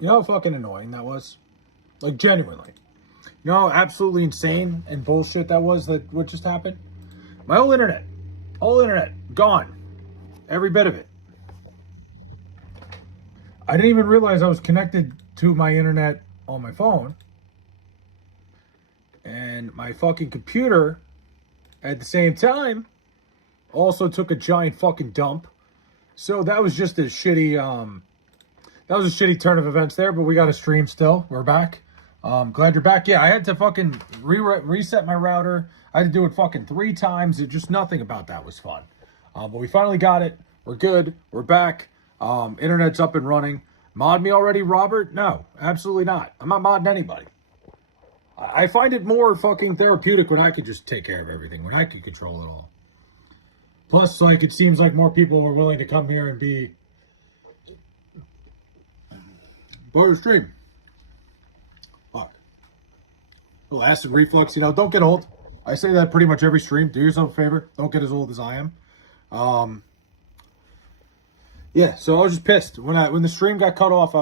You know how fucking annoying that was? Like, genuinely. You know how absolutely insane and bullshit that was, that what just happened? My whole internet. All internet. Gone. Every bit of it. I didn't even realize I was connected to my internet on my phone. And my fucking computer, at the same time, also took a giant fucking dump. So that was just a shitty, that was a shitty turn of events there, but we got a stream still. We're back. Glad you're back. Yeah, I had to fucking reset my router. I had to do it fucking 3 times. It just nothing about that was fun. But we finally got it. We're good. We're back. Internet's up and running. Mod me already, Robert? No, absolutely not. I'm not modding anybody. I find it more fucking therapeutic when I could just take care of everything, when I could control it all. Plus, like, it seems like more people are willing to come here and be part of the stream. Fuck. Little acid reflux, you know, don't get old. I say that pretty much every stream. Do yourself a favor. Don't get as old as I am. Yeah, so I was just pissed. When the stream got cut off,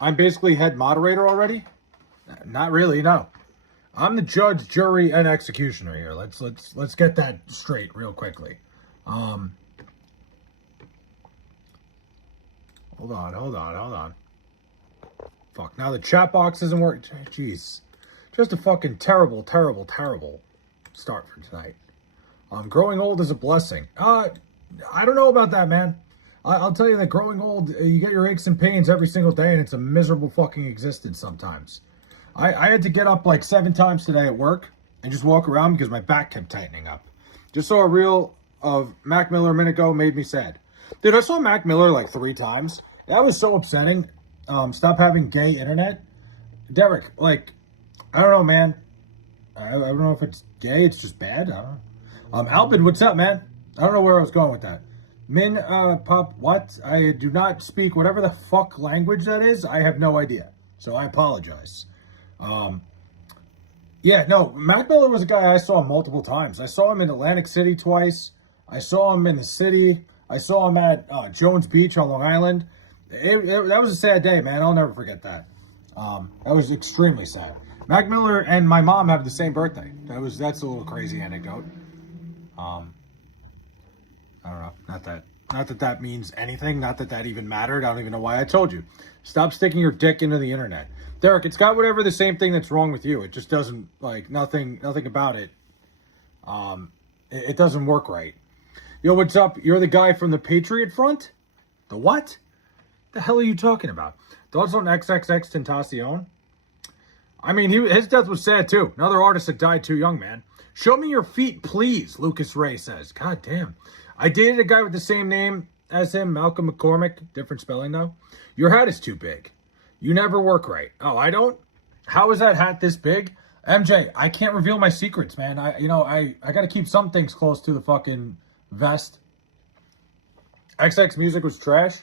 I'm basically head moderator already. Not really, no. I'm the judge, jury, and executioner here. Let's get that straight real quickly. Hold on. Fuck, now the chat box isn't working. Jeez. Just a fucking terrible start for tonight. Growing old is a blessing. I don't know about that, man. I'll tell you that growing old, you get your aches and pains every single day, and it's a miserable fucking existence sometimes. I had to get up like 7 times today at work and just walk around because my back kept tightening up. Just saw a reel of Mac Miller a minute ago, made me sad. Dude, I saw Mac Miller like 3 times. That was so upsetting. Stop having gay internet. Derek, like, I don't know, man. I don't know if it's gay, it's just bad. I don't know. Albin, what's up, man? I don't know where I was going with that. Min, Pop, what? I do not speak whatever the fuck language that is. I have no idea. So I apologize. Yeah, no, Mac Miller was a guy I saw multiple times. I saw him in Atlantic City twice. I saw him in the city. I saw him at Jones Beach on Long Island. That was a sad day, man. I'll never forget that. That was extremely sad. Mac Miller and my mom have the same birthday. That's a little crazy anecdote. I don't know. Not that means anything. Not that even mattered. I don't even know why I told you. Stop sticking your dick into the internet. Derek, it's got whatever the same thing that's wrong with you. It just doesn't, like, nothing about it. It doesn't work right. Yo, what's up? You're the guy from the Patriot Front? The what? The hell are you talking about? Thoughts on XXX Tentacion? I mean, his death was sad, too. Another artist that died too young, man. Show me your feet, please, Lucas Ray says. God damn. I dated a guy with the same name as him, Malcolm McCormick. Different spelling, though. Your hat is too big. You never work right. Oh, I don't? How is that hat this big? MJ, I can't reveal my secrets, man. I got to keep some things close to the fucking vest. XX Music was trash.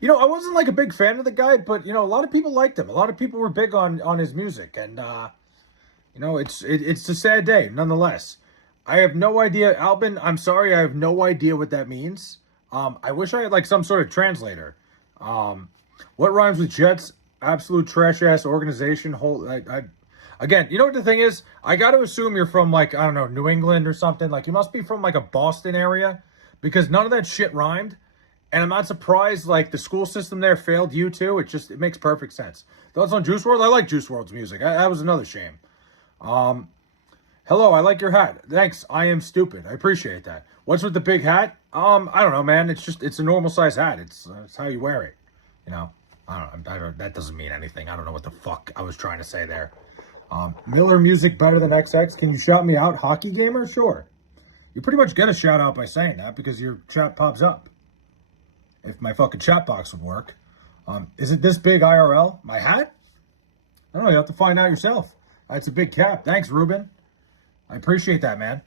You know, I wasn't like a big fan of the guy, but, you know, a lot of people liked him. A lot of people were big on his music. And, you know, it's a sad day, nonetheless. I have no idea. Albin, I'm sorry. I have no idea what that means. I wish I had, like, some sort of translator. What rhymes with Jets? Absolute trash-ass organization. Again, you know what the thing is? I got to assume you're from, like, I don't know, New England or something. Like, you must be from, like, a Boston area. Because none of that shit rhymed. And I'm not surprised, like, the school system there failed you, too. It makes perfect sense. Thoughts on Juice WRLD? I like Juice WRLD's music. That was another shame. Hello, I like your hat. Thanks, I am stupid. I appreciate that. What's with the big hat? I don't know, man. It's a normal size hat. It's how you wear it. You know? I don't, that doesn't mean anything. I don't know what the fuck I was trying to say there. Miller music better than XX. Can you shout me out, Hockey Gamer? Sure. You pretty much get a shout out by saying that because your chat pops up. If my fucking chat box would work. Is it this big IRL? My hat? I don't know. You have to find out yourself. It's a big cap. Thanks, Ruben. I appreciate that, man.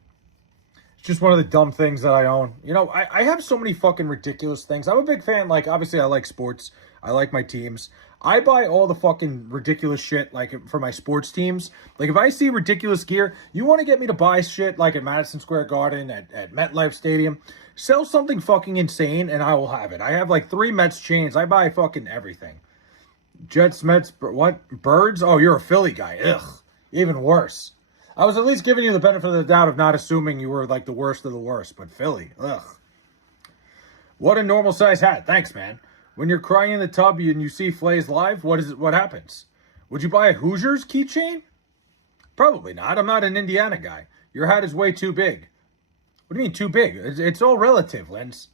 It's just one of the dumb things that I own. You know, I have so many fucking ridiculous things. I'm a big fan. Like, obviously, I like sports. I like my teams. I buy all the fucking ridiculous shit, like, for my sports teams. Like, if I see ridiculous gear, you want to get me to buy shit, like, at Madison Square Garden, at MetLife Stadium, sell something fucking insane, and I will have it. I have, like, 3 Mets chains. I buy fucking everything. Jets, Mets, what? Birds? Oh, you're a Philly guy. Ugh. Even worse. I was at least giving you the benefit of the doubt of not assuming you were like the worst of the worst, but Philly. Ugh. What a normal size hat. Thanks, man. When you're crying in the tub and you see Flays live, what happens? Would you buy a Hoosiers keychain? Probably not. I'm not an Indiana guy. Your hat is way too big. What do you mean too big? It's all relative, Linz.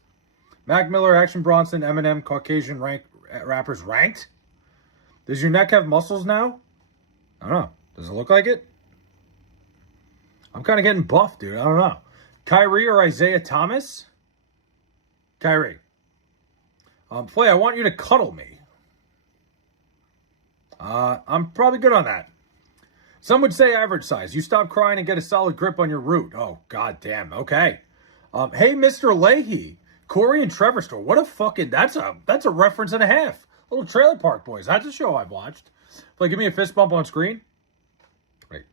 Mac Miller, Action Bronson, Eminem, Caucasian rappers ranked? Does your neck have muscles now? I don't know. Does it look like it? I'm kind of getting buff, dude. I don't know. Kyrie or Isaiah Thomas? Kyrie. Flay, I want you to cuddle me. I'm probably good on that. Some would say average size. You stop crying and get a solid grip on your root. Oh, goddamn. Okay. Hey, Mr. Leahy. Corey and Trevor Store. What a fucking... That's a reference and a half. Little Trailer Park Boys. That's a show I've watched. Flay, give me a fist bump on screen. Right.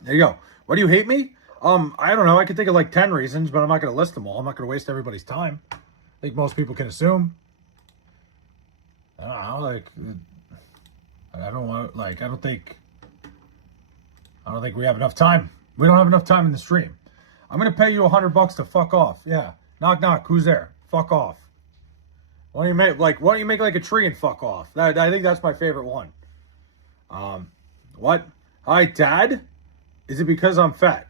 There you go. Why do you hate me? I don't know. I could think of like 10 reasons, but I'm not going to list them all. I'm not going to waste everybody's time. I think most people can assume. I don't know. Like, I don't think we have enough time. We don't have enough time in the stream. I'm going to pay you $100 to fuck off. Yeah. Knock, knock. Who's there? Fuck off. Why don't you make like a tree and fuck off? I think that's my favorite one. What? Hi, Dad? Is it because I'm fat?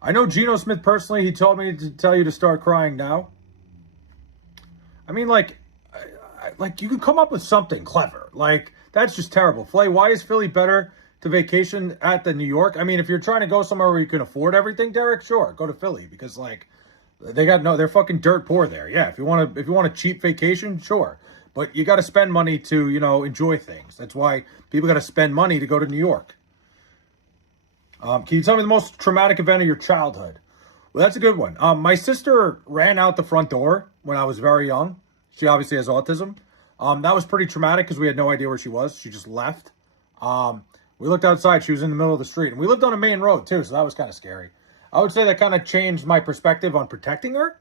I know Geno Smith personally. He told me to tell you to start crying now. I mean, like you can come up with something clever. Like, that's just terrible. Flay, why is Philly better to vacation at than New York? I mean, if you're trying to go somewhere where you can afford everything, Derek, sure, go to Philly because like they're fucking dirt poor there. Yeah, if you want a cheap vacation, sure. But you got to spend money to, enjoy things. That's why people got to spend money to go to New York. Can you tell me the most traumatic event of your childhood? Well, that's a good one. My sister ran out the front door when I was very young. She obviously has autism. That was pretty traumatic because we had no idea where she was. She just left. We looked outside. She was in the middle of the street. And we lived on a main road, too, so that was kind of scary. I would say that kind of changed my perspective on protecting her.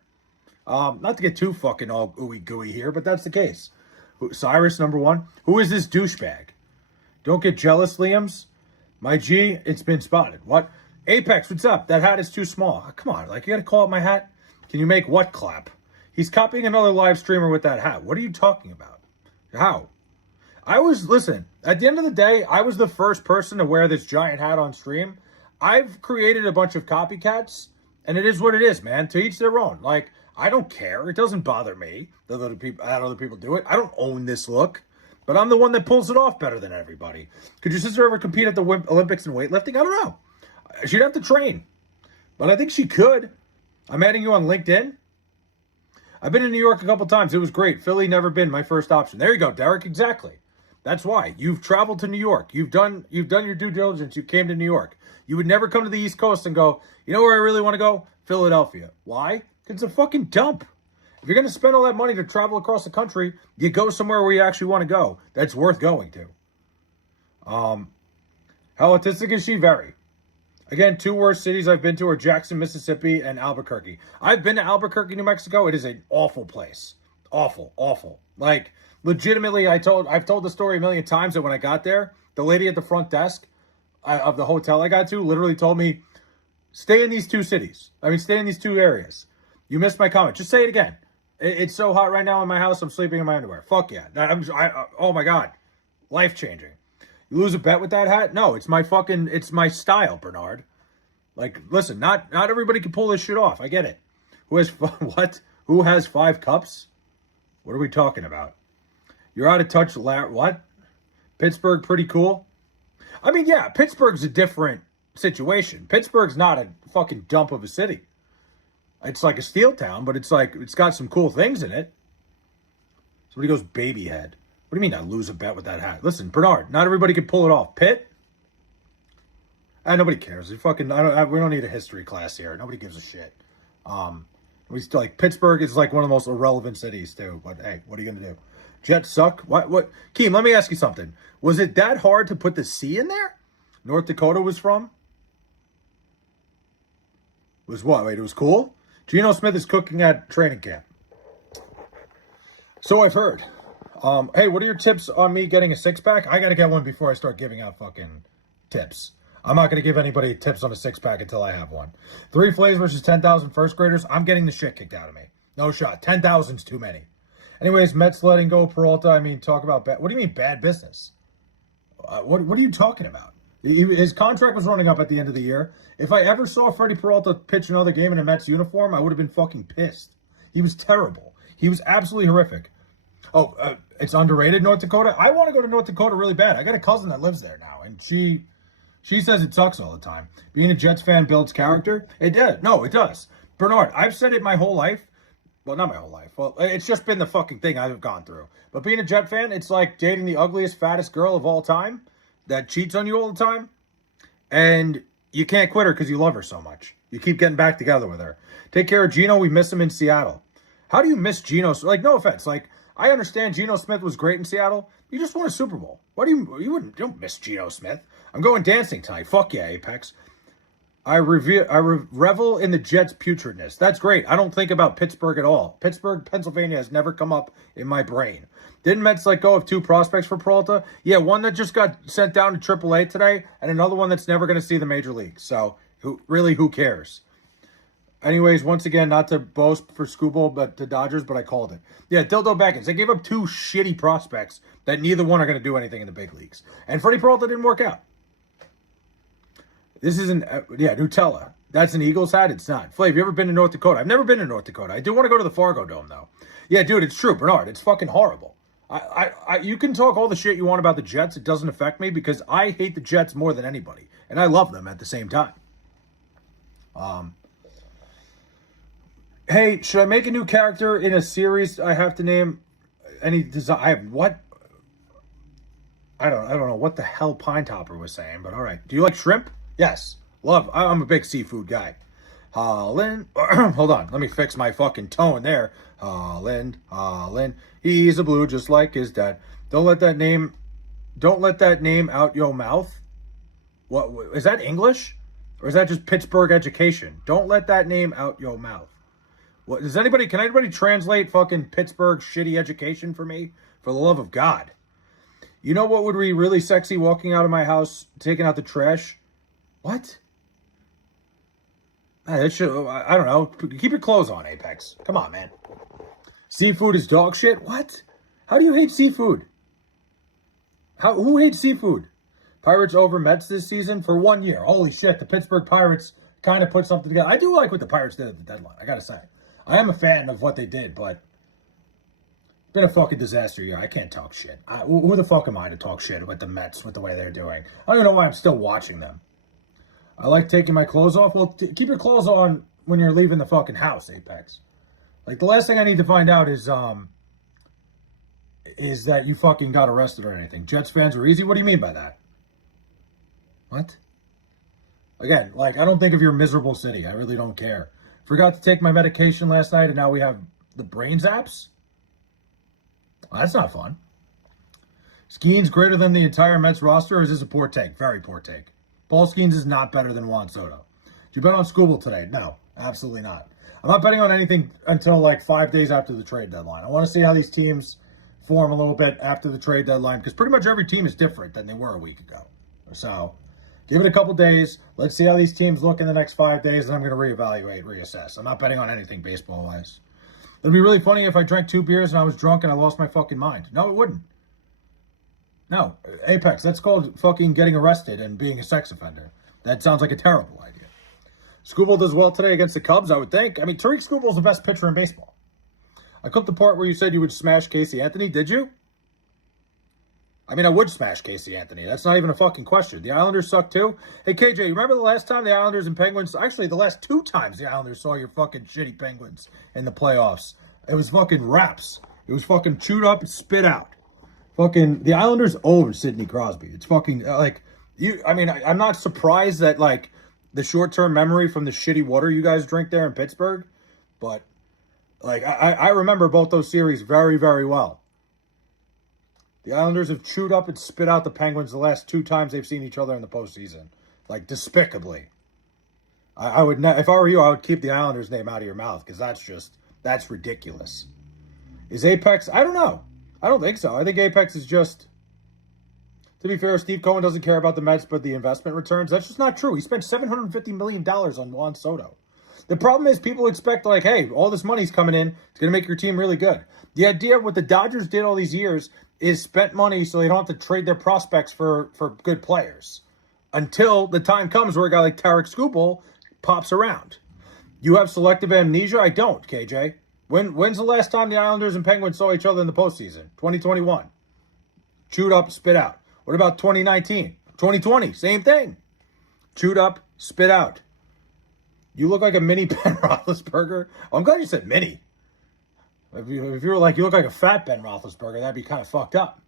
Not to get too fucking all ooey-gooey here, but that's the case. Cyrus, number one. Who is this douchebag? Don't get jealous, Liams. My G, it's been spotted. What? Apex, what's up? That hat is too small. Oh, come on, you got to call out my hat? Can you make what clap? He's copying another live streamer with that hat. What are you talking about? How? Listen, at the end of the day, I was the first person to wear this giant hat on stream. I've created a bunch of copycats, and it is what it is, man. To each their own. Like, I don't care. It doesn't bother me that other people do it. I don't own this look. But I'm the one that pulls it off better than everybody. Could your sister ever compete at the Olympics in weightlifting? I don't know. She'd have to train. But I think she could. I'm adding you on LinkedIn. I've been in New York a couple times. It was great. Philly, never been my first option. There you go, Derek. Exactly. That's why. You've traveled to New York. You've done your due diligence. You came to New York. You would never come to the East Coast and go, you know where I really want to go? Philadelphia. Why? Because it's a fucking dump. If you're going to spend all that money to travel across the country, you go somewhere where you actually want to go. That's worth going to. How autistic is she? Very. Again, two worst cities I've been to are Jackson, Mississippi, and Albuquerque. I've been to Albuquerque, New Mexico. It is an awful place. Awful, awful. Like, legitimately, I've told the story a million times that when I got there, the lady at the front desk of the hotel I got to literally told me, stay in these two cities. Stay in these two areas. You missed my comment. Just say it again. It's so hot right now in my house, I'm sleeping in my underwear. Fuck yeah. Oh my God. Life-changing. You lose a bet with that hat? No, it's my style, Bernard. Like, listen, not everybody can pull this shit off. I get it. What? Who has 5 cups? What are we talking about? You're out of touch, what? Pittsburgh, pretty cool? Yeah, Pittsburgh's a different situation. Pittsburgh's not a fucking dump of a city. It's like a steel town, but it's got some cool things in it. Somebody goes baby head. What do you mean I lose a bet with that hat? Listen, Bernard, not everybody can pull it off. Pitt? Nobody cares. We don't need a history class here. Nobody gives a shit. Pittsburgh is like one of the most irrelevant cities too. But hey, what are you gonna do? Jets suck. What? Keem, let me ask you something. Was it that hard to put the C in there? North Dakota was from? Was what? Wait, it was cool? Geno Smith is cooking at training camp. So I've heard. Hey, what are your tips on me getting a six-pack? I got to get one before I start giving out fucking tips. I'm not going to give anybody tips on a six-pack until I have one. 3 Flays versus 10,000 first graders. I'm getting the shit kicked out of me. No shot. 10,000's too many. Anyways, Mets letting go Peralta. I mean, talk about bad. What do you mean bad business? What are you talking about? His contract was running up at the end of the year. If I ever saw Freddie Peralta pitch another game in a Mets uniform, I would have been fucking pissed. He was terrible. He was absolutely horrific. Oh, it's underrated, North Dakota? I want to go to North Dakota really bad. I got a cousin that lives there now, and she says it sucks all the time. Being a Jets fan builds character. It does. No, it does. Bernard, I've said it my whole life. Well, not my whole life. Well, it's just been the fucking thing I've gone through. But being a Jet fan, it's like dating the ugliest, fattest girl of all time that cheats on you all the time. And you can't quit her because you love her so much. You keep getting back together with her. Take care of Geno. We miss him in Seattle. How do you miss Geno? Like, no offense. Like, I understand Geno Smith was great in Seattle. You just won a Super Bowl. Why do you don't miss Geno Smith? I'm going dancing tonight. Fuck yeah, Apex. I revel in the Jets' putridness. That's great. I don't think about Pittsburgh at all. Pittsburgh, Pennsylvania has never come up in my brain. Didn't Mets let go of 2 prospects for Peralta? Yeah, one that just got sent down to AAA today, and another one that's never going to see the major leagues. So, who cares? Anyways, once again, not to boast for Scooble, but to Dodgers, but I called it. Yeah, Dildo Baggins. They gave up 2 shitty prospects that neither one are going to do anything in the big leagues. And Freddie Peralta didn't work out. This isn't, Nutella. That's an Eagles hat? It's not. Flav, you ever been to North Dakota? I've never been to North Dakota. I do want to go to the Fargo Dome, though. Yeah, dude, it's true, Bernard. It's fucking horrible. You can talk all the shit you want about the Jets. It doesn't affect me because I hate the Jets more than anybody. And I love them at the same time. Hey, should I make a new character in a series I have to name any design? I have what? I don't know what the hell Pine Topper was saying, but all right. Do you like shrimp? Yes. Love. I'm a big seafood guy. Holland. Hold on. Let me fix my fucking tone there. Holland. He's a blue just like his dad. Don't let that name out your mouth. What is that English? Or is that just Pittsburgh education? Don't let that name out your mouth. What can anybody translate fucking Pittsburgh shitty education for me? For the love of God. You know what would be really sexy walking out of my house, taking out the trash? What? I don't know. Keep your clothes on, Apex. Come on, man. Seafood is dog shit? What? How do you hate seafood? Who hates seafood? Pirates over Mets this season for 1 year. Holy shit, the Pittsburgh Pirates kind of put something together. I do like what the Pirates did at the deadline, I gotta say. I am a fan of what they did, but it's been a fucking disaster year. I can't talk shit. Who the fuck am I to talk shit with the Mets with the way they're doing? I don't even know why I'm still watching them. I like taking my clothes off. Well, keep your clothes on when you're leaving the fucking house, Apex. Like, the last thing I need to find out is that you fucking got arrested or anything. Jets fans are easy? What do you mean by that? What? Again, like, I don't think of your miserable city. I really don't care. Forgot to take my medication last night, and now we have the brain zaps? Well, that's not fun. Skeens greater than the entire Mets roster, or is this a poor take? Very poor take. Paul Skeens is not better than Juan Soto. Did you bet on Scooble today? No, absolutely not. I'm not betting on anything until like 5 days after the trade deadline. I want to see how these teams form a little bit after the trade deadline because pretty much every team is different than they were a week ago. So give it a couple days. Let's see how these teams look in the next 5 days, and I'm going to reassess. I'm not betting on anything baseball-wise. It'd be really funny if I drank 2 beers and I was drunk and I lost my fucking mind. No, it wouldn't. No, Apex, that's called fucking getting arrested and being a sex offender. That sounds like a terrible idea. Scooble does well today against the Cubs, I would think. I mean, Tariq Scooble's the best pitcher in baseball. I cooked the part where you said you would smash Casey Anthony. Did you? I mean, I would smash Casey Anthony. That's not even a fucking question. The Islanders suck too. Hey, KJ, you remember the last time the Islanders and Penguins... Actually, the last 2 times the Islanders saw your fucking shitty Penguins in the playoffs. It was fucking raps. It was fucking chewed up and spit out. Fucking... The Islanders own Sidney Crosby. It's fucking... I'm not surprised that, like, the short-term memory from the shitty water you guys drink there in Pittsburgh, but, like, I remember both those series very, very well. The Islanders have chewed up and spit out the Penguins the last 2 times they've seen each other in the postseason. Like, despicably. I would if I were you, I would keep the Islanders' name out of your mouth, because that's ridiculous. Is Apex... I don't know. I don't think so. I think Apex is just, to be fair, Steve Cohen doesn't care about the Mets, but the investment returns. That's just not true. He spent $750 million on Juan Soto. The problem is people expect, like, hey, all this money's coming in. It's going to make your team really good. The idea of what the Dodgers did all these years is spent money so they don't have to trade their prospects for good players until the time comes where a guy like Tarek Skubal pops around. You have selective amnesia? I don't, KJ. When's the last time the Islanders and Penguins saw each other in the postseason? 2021. Chewed up, spit out. What about 2019? 2020, same thing. Chewed up, spit out. You look like a mini Ben Roethlisberger. Oh, I'm glad you said mini. If you were like, you look like a fat Ben Roethlisberger, that'd be kind of fucked up.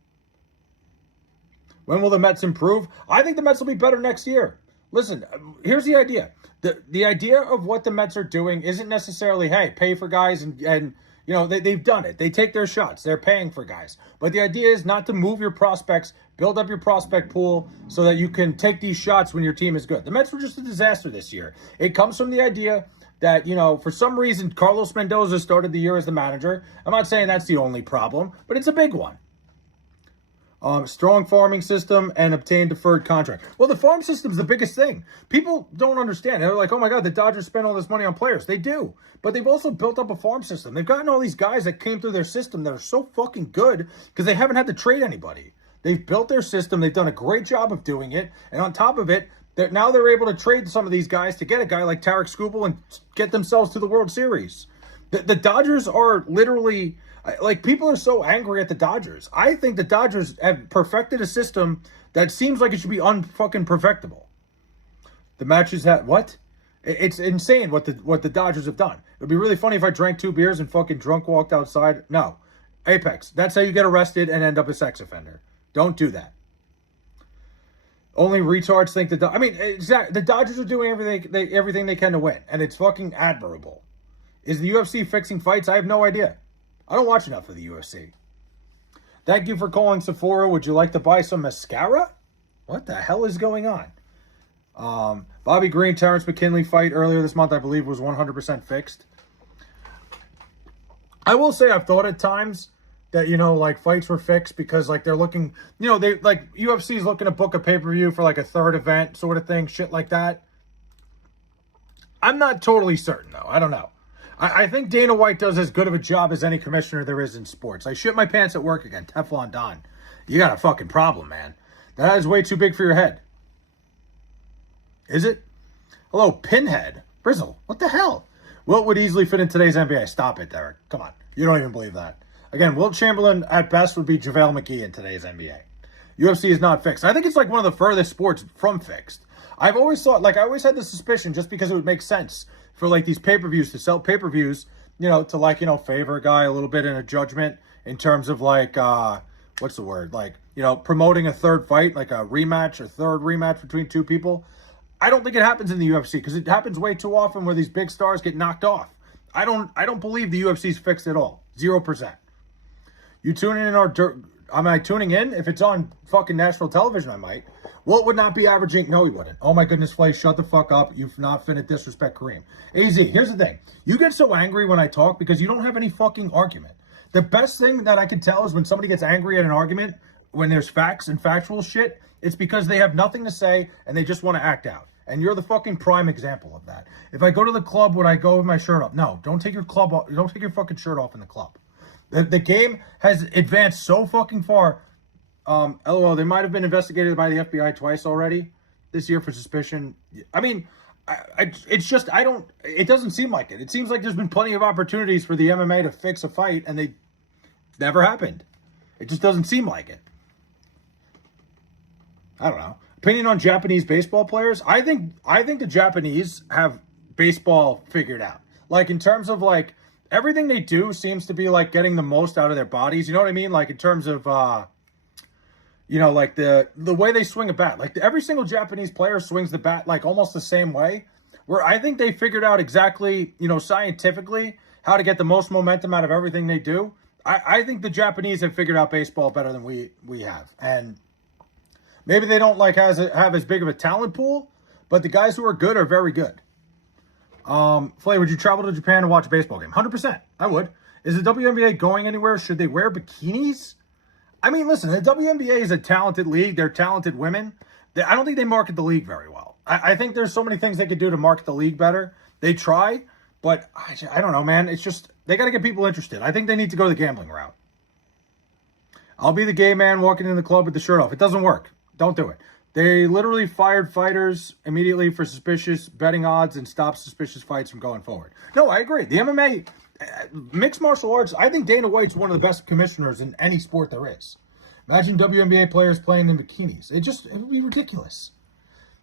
When will the Mets improve? I think the Mets will be better next year. Listen, here's the idea. The idea of what the Mets are doing isn't necessarily, hey, pay for guys and you know, they've done it. They take their shots. They're paying for guys. But the idea is not to move your prospects, build up your prospect pool so that you can take these shots when your team is good. The Mets were just a disaster this year. It comes from the idea that, you know, for some reason, Carlos Mendoza started the year as the manager. I'm not saying that's the only problem, but it's a big one. Strong farming system and obtain deferred contract. Well, the farm system is the biggest thing. People don't understand. They're like, oh my God, the Dodgers spend all this money on players. They do. But they've also built up a farm system. They've gotten all these guys that came through their system that are so fucking good because they haven't had to trade anybody. They've built their system. They've done a great job of doing it. And on top of it, now they're able to trade some of these guys to get a guy like Tarek Skubal and get themselves to the World Series. The Dodgers are literally... Like, people are so angry at the Dodgers. I think the Dodgers have perfected a system that seems like it should be unfucking perfectible. The matches that, what? It's insane what the Dodgers have done. It would be really funny if I drank 2 beers and fucking drunk walked outside. No. Apex. That's how you get arrested and end up a sex offender. Don't do that. Only retards think that... I mean, exactly. The Dodgers are doing everything they can to win. And it's fucking admirable. Is the UFC fixing fights? I have no idea. I don't watch enough of the UFC. Thank you for calling Sephora. Would you like to buy some mascara? What the hell is going on? Bobby Green, Terrence McKinley fight earlier this month, I believe, was 100% fixed. I will say I've thought at times that, you know, like, fights were fixed because, like, they're looking, you know, they, like, UFC's looking to book a pay-per-view for, like, a third event sort of thing, shit like that. I'm not totally certain, though. I don't know. I think Dana White does as good of a job as any commissioner there is in sports. I shit my pants at work again. Teflon Don. You got a fucking problem, man. That is way too big for your head. Is it? Hello, Pinhead. Brizzle. What the hell? Wilt would easily fit in today's NBA. Stop it, Derek. Come on. You don't even believe that. Again, Wilt Chamberlain at best would be JaVale McGee in today's NBA. UFC is not fixed. I think it's like one of the furthest sports from fixed. I've always thought, like, I always had this suspicion just because it would make sense for, like, these pay-per-views to sell pay-per-views, you know, to, like, you know, favor a guy a little bit in a judgment in terms of, like, what's the word? Like, you know, promoting a third fight, like a rematch or third rematch between two people. I don't think it happens in the UFC because it happens way too often where these big stars get knocked off. I don't believe the UFC's fixed at all. 0%. You tune in or am I tuning in? If it's on fucking national television, I might. Wilt would not be averaging. No, he wouldn't. Oh my goodness, Flay, shut the fuck up. You've not finna disrespect Kareem. AZ, here's the thing. You get so angry when I talk because you don't have any fucking argument. The best thing that I can tell is when somebody gets angry at an argument, when there's facts and factual shit, it's because they have nothing to say and they just want to act out. And you're the fucking prime example of that. If I go to the club, would I go with my shirt up? No, don't take your club off. Don't take your fucking shirt off in the club. The game has advanced so fucking far. LOL, they might have been investigated by the FBI twice already this year for suspicion. I mean, it's just, it doesn't seem like it. It seems like there's been plenty of opportunities for the MMA to fix a fight and they never happened. It just doesn't seem like it. I don't know. Opinion on Japanese baseball players? I think the Japanese have baseball figured out. Like, in terms of, like, everything they do seems to be, like, getting the most out of their bodies. You know what I mean? Like, in terms of, you know, like, the way they swing a bat. Like, every single Japanese player swings the bat, like, almost the same way. Where I think they figured out exactly, you know, scientifically how to get the most momentum out of everything they do. I think the Japanese have figured out baseball better than we have. And maybe they don't, like, have as big of a talent pool, but the guys who are good are very good. Flay, would you travel to Japan to watch a baseball game? 100%. I would. Is the WNBA going anywhere? Should they wear bikinis? I mean, listen, the WNBA is a talented league. They're talented women. I don't think they market the league very well. I think there's so many things they could do to market the league better. They try, but I don't know, man. It's just, they got to get people interested. I think they need to go the gambling route. I'll be the gay man walking in the club with the shirt off. It doesn't work. Don't do it. They literally fired fighters immediately for suspicious betting odds and stopped suspicious fights from going forward. No, I agree. The MMA, mixed martial arts, I think Dana White's one of the best commissioners in any sport there is. Imagine WNBA players playing in bikinis. It would be ridiculous.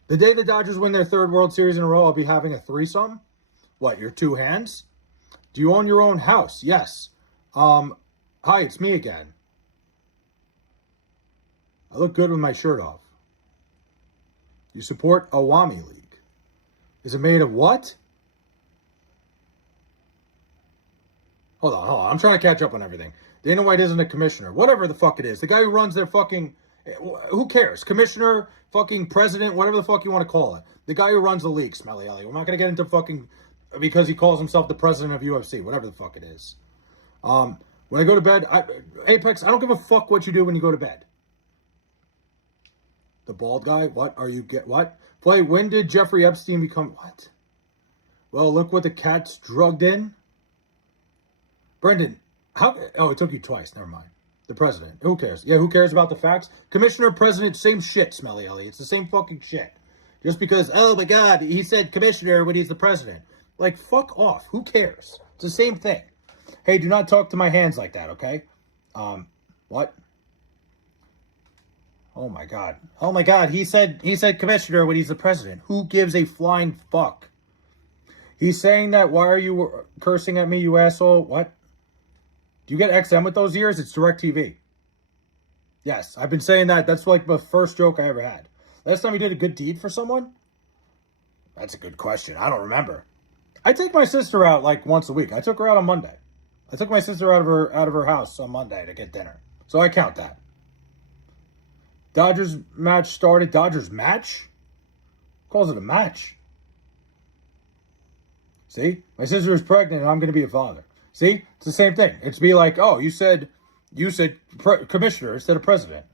The day the Dodgers win their third World Series in a row, I'll be having a threesome. What, your two hands? Do you own your own house? Yes. Hi, it's me again. I look good with my shirt off. You support Awami League. Is it made of what? Hold on. I'm trying to catch up on everything. Dana White isn't a commissioner. Whatever the fuck it is. The guy who runs their fucking... Who cares? Commissioner, fucking president, whatever the fuck you want to call it. The guy who runs the league, Smelly Ellie. We're not going to get into fucking... Because he calls himself the president of UFC. Whatever the fuck it is. When I go to bed... Apex, I don't give a fuck what you do when you go to bed. The bald guy? What? What? Play, when did Jeffrey Epstein become... What? Well, look what the cat's drugged in. Brendan, how... Oh, it took you twice. Never mind. The president. Who cares? Yeah, who cares about the facts? Commissioner, president, same shit, Smelly Ellie. It's the same fucking shit. Just because, oh my God, he said commissioner when he's the president. Like, fuck off. Who cares? It's the same thing. Hey, do not talk to my hands like that, okay? What? Oh my God. Oh my God. He said commissioner when he's the president. Who gives a flying fuck? He's saying that, why are you cursing at me, you asshole? What? Do you get XM with those ears? It's DirecTV. Yes, I've been saying that. That's like the first joke I ever had. Last time you did a good deed for someone? That's a good question. I don't remember. I take my sister out like once a week. I took her out on Monday. I took my sister out of her house on Monday to get dinner. So I count that. Dodgers match started. Dodgers match? Calls it a match. See? My sister is pregnant and I'm going to be a father. See? It's the same thing. It's be like, oh, you said commissioner instead of president.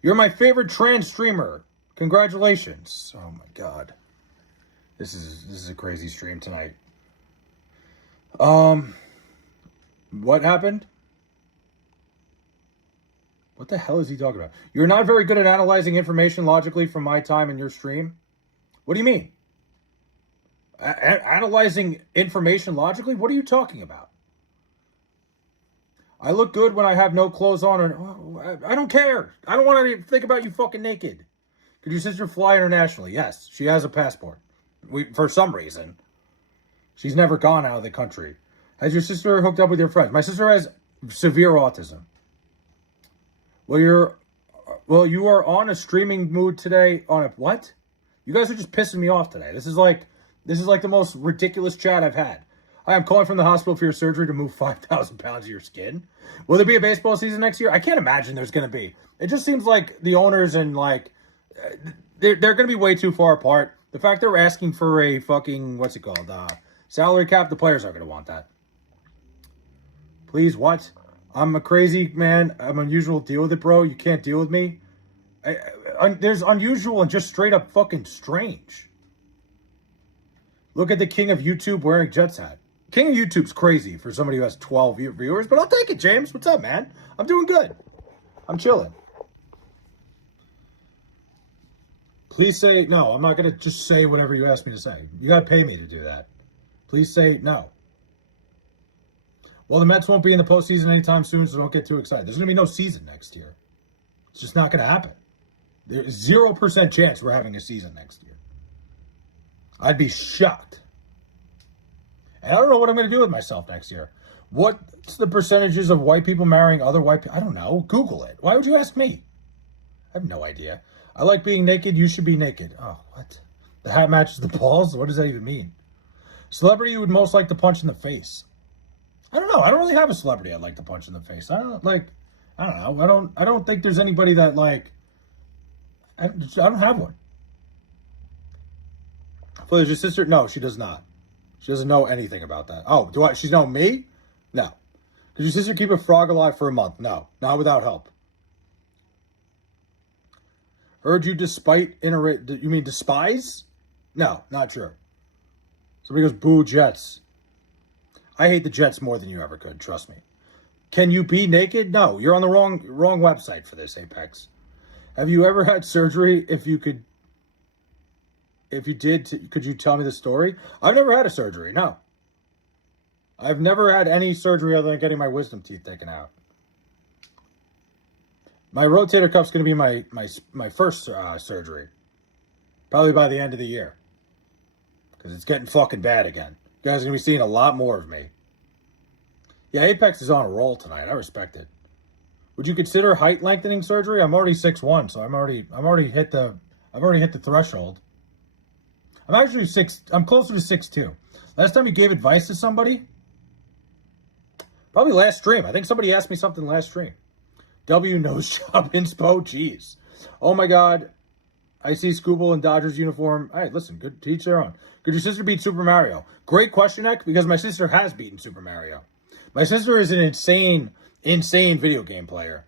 You're my favorite trans streamer. Congratulations. Oh my God. This is a crazy stream tonight. What happened? What the hell is he talking about? You're not very good at analyzing information logically from my time in your stream? What do you mean? Analyzing information logically? What are you talking about? I look good when I have no clothes on. I don't care. I don't want to think about you fucking naked. Could your sister fly internationally? Yes, she has a passport. For some reason. She's never gone out of the country. Has your sister hooked up with your friends? My sister has severe autism. Well, you are on a streaming mood today. On a what? You guys are just pissing me off today. This is like the most ridiculous chat I've had. Hi, I'm calling from the hospital for your surgery to move 5,000 pounds of your skin. Will there be a baseball season next year? I can't imagine there's going to be. It just seems like the owners and like they're going to be way too far apart. The fact they're asking for a fucking salary cap, the players aren't going to want that. Please, what? I'm a crazy man. I'm unusual. Deal with it, bro. You can't deal with me. There's unusual and just straight up fucking strange. Look at the king of YouTube wearing Jets hat. King of YouTube's crazy for somebody who has 12 viewers, but I'll take it, James. What's up, man? I'm doing good. I'm chilling. Please say no. I'm not going to just say whatever you ask me to say. You got to pay me to do that. Please say no. Well, the Mets won't be in the postseason anytime soon, so don't get too excited. There's going to be no season next year. It's just not going to happen. There's 0% chance we're having a season next year. I'd be shocked. And I don't know what I'm going to do with myself next year. What's the percentages of white people marrying other white people? I don't know. Google it. Why would you ask me? I have no idea. I like being naked. You should be naked. Oh, what? The hat matches the balls? What does that even mean? Celebrity you would most like to punch in the face? I don't know. I don't really have a celebrity I'd like to punch in the face. I don't know. I don't think there's anybody that like. I don't have one. Well, does your sister? No, she does not. She doesn't know anything about that. Oh, she know me? No. Could your sister keep a frog alive for a month? No, not without help. Heard you you mean despise? No, not true. Somebody goes, boo Jets. I hate the Jets more than you ever could, trust me. Can you be naked? No, you're on the wrong website for this, Apex. Have you ever had surgery? If you did, could you tell me the story? I've never had a surgery, no. I've never had any surgery other than getting my wisdom teeth taken out. My rotator cuff's going to be my first surgery. Probably by the end of the year. Because it's getting fucking bad again. You guys are going to be seeing a lot more of me. Yeah, Apex is on a roll tonight. I respect it. Would you consider height lengthening surgery? I'm already 6'1", so I've already hit the threshold. I'm closer to 6'2". Last time you gave advice to somebody? Probably last stream. I think somebody asked me something last stream. W nose job inspo. Jeez. Oh my God. I see Scooble in Dodgers uniform. All right, listen. Good to each their own. Could your sister beat Super Mario? Great question, Nick, because my sister has beaten Super Mario. My sister is an insane video game player.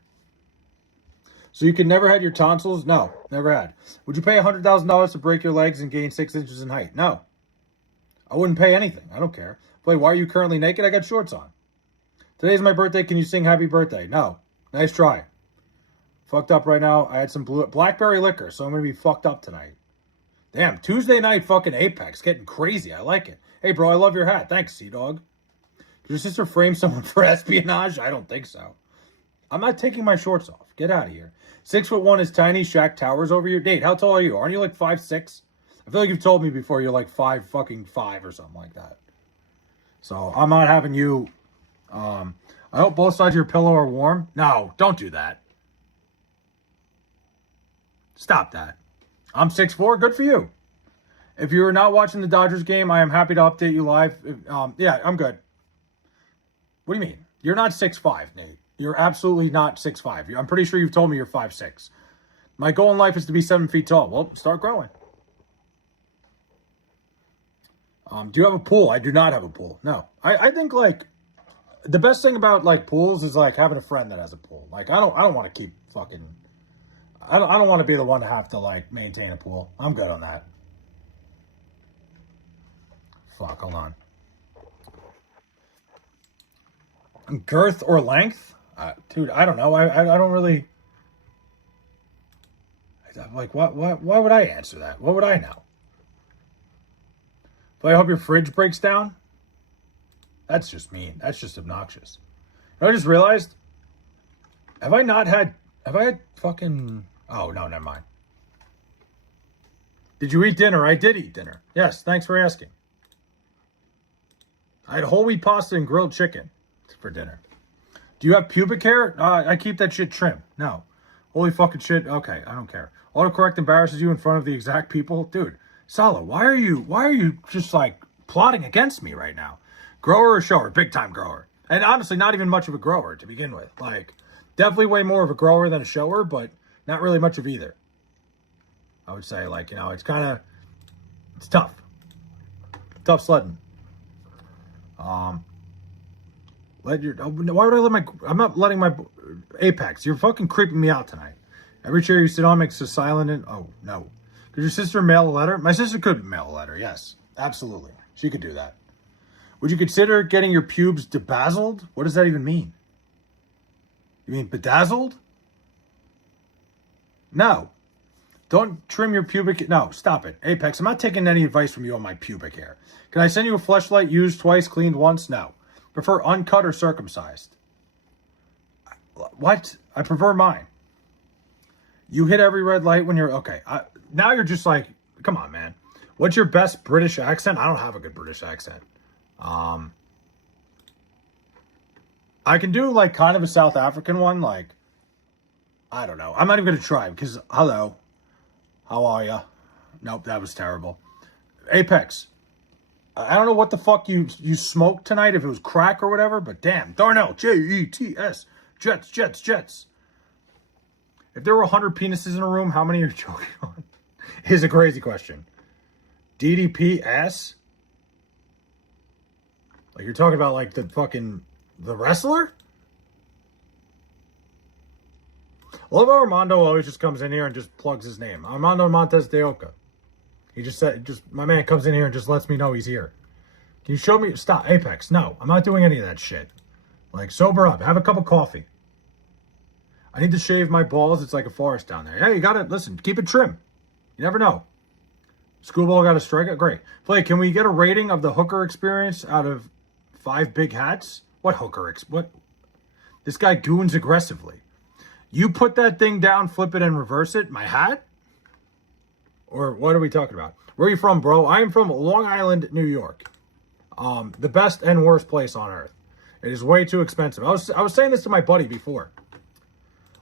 So you could never had your tonsils? No, never had. Would you pay $100,000 to break your legs and gain 6 inches in height? No. I wouldn't pay anything. I don't care. Wait, why are you currently naked? I got shorts on. Today's my birthday. Can you sing happy birthday? No. Nice try. Fucked up right now. I had some blackberry liquor, so I'm going to be fucked up tonight. Damn, Tuesday night fucking Apex. Getting crazy. I like it. Hey, bro, I love your hat. Thanks, Sea-Dog. Did your sister frame someone for espionage? I don't think so. I'm not taking my shorts off. Get out of here. 6'1" is tiny. Shaq towers over your date. How tall are you? Aren't you like 5'6"? I feel like you've told me before you're like 5 or something like that. So I'm not having you. I hope both sides of your pillow are warm. No, don't do that. Stop that. I'm 6'4". Good for you. If you're not watching the Dodgers game, I am happy to update you live. Yeah, I'm good. What do you mean? You're not 6'5", Nate. You're absolutely not 6'5". I'm pretty sure you've told me you're 5'6". My goal in life is to be 7 feet tall. Well, start growing. Do you have a pool? I do not have a pool. No. I think, like, the best thing about, like, pools is, like, having a friend that has a pool. Like, I don't want to keep fucking... I don't want to be the one to have to, like, maintain a pool. I'm good on that. Fuck, hold on. Girth or length? Dude, I don't know. I don't really... Like, why would I answer that? What would I know? But I hope your fridge breaks down? That's just mean. That's just obnoxious. You know, I just realized... Have I had fucking... Oh, no, never mind. Did you eat dinner? I did eat dinner. Yes, thanks for asking. I had whole wheat pasta and grilled chicken for dinner. Do you have pubic hair? I keep that shit trim. No. Holy fucking shit. Okay, I don't care. Autocorrect embarrasses you in front of the exact people? Dude, Sala, why are you just, like, plotting against me right now? Grower or shower? Big time grower. And honestly, not even much of a grower to begin with. Like, definitely way more of a grower than a shower, but not really much of either. I would say, like, you know, it's tough. Tough sledding. Why would I I'm not letting my Apex. You're fucking creeping me out tonight. Every chair you sit on makes a silent and, oh, no. Could your sister mail a letter? My sister could mail a letter, yes. Absolutely. She could do that. Would you consider getting your pubes debazzled? What does that even mean? You mean bedazzled? No. Don't trim your pubic... No, stop it. Apex, I'm not taking any advice from you on my pubic hair. Can I send you a fleshlight used twice, cleaned once? No. Prefer uncut or circumcised? What? I prefer mine. You hit every red light when you're... Okay. Now you're just like... Come on, man. What's your best British accent? I don't have a good British accent. I can do, like, kind of a South African one. Like, I don't know. I'm not even going to try because... Hello. How are ya? Nope, that was terrible. Apex. I don't know what the fuck you smoked tonight, if it was crack or whatever, but damn. Darnell, Jets, Jets. If there were 100 penises in a room, how many are you choking on? Is a crazy question. DDP ass? Like, you're talking about, like, the fucking The wrestler? I love how Armando always just comes in here and just plugs his name. Armando Montes de Oca. He just said, my man comes in here and just lets me know he's here. Can you show me? Stop. Apex. No, I'm not doing any of that shit. Like, sober up. Have a cup of coffee. I need to shave my balls. It's like a forest down there. Hey, you got to, listen, keep it trim. You never know. Schoolball got a strikeout? Great. Play, can we get a rating of the hooker experience out of 5 big hats? What hooker? What? This guy goons aggressively. You put that thing down, flip it, and reverse it? My hat? Or what are we talking about? Where are you from, bro? I am from Long Island, New York. The best and worst place on earth. It is way too expensive. I was saying this to my buddy before.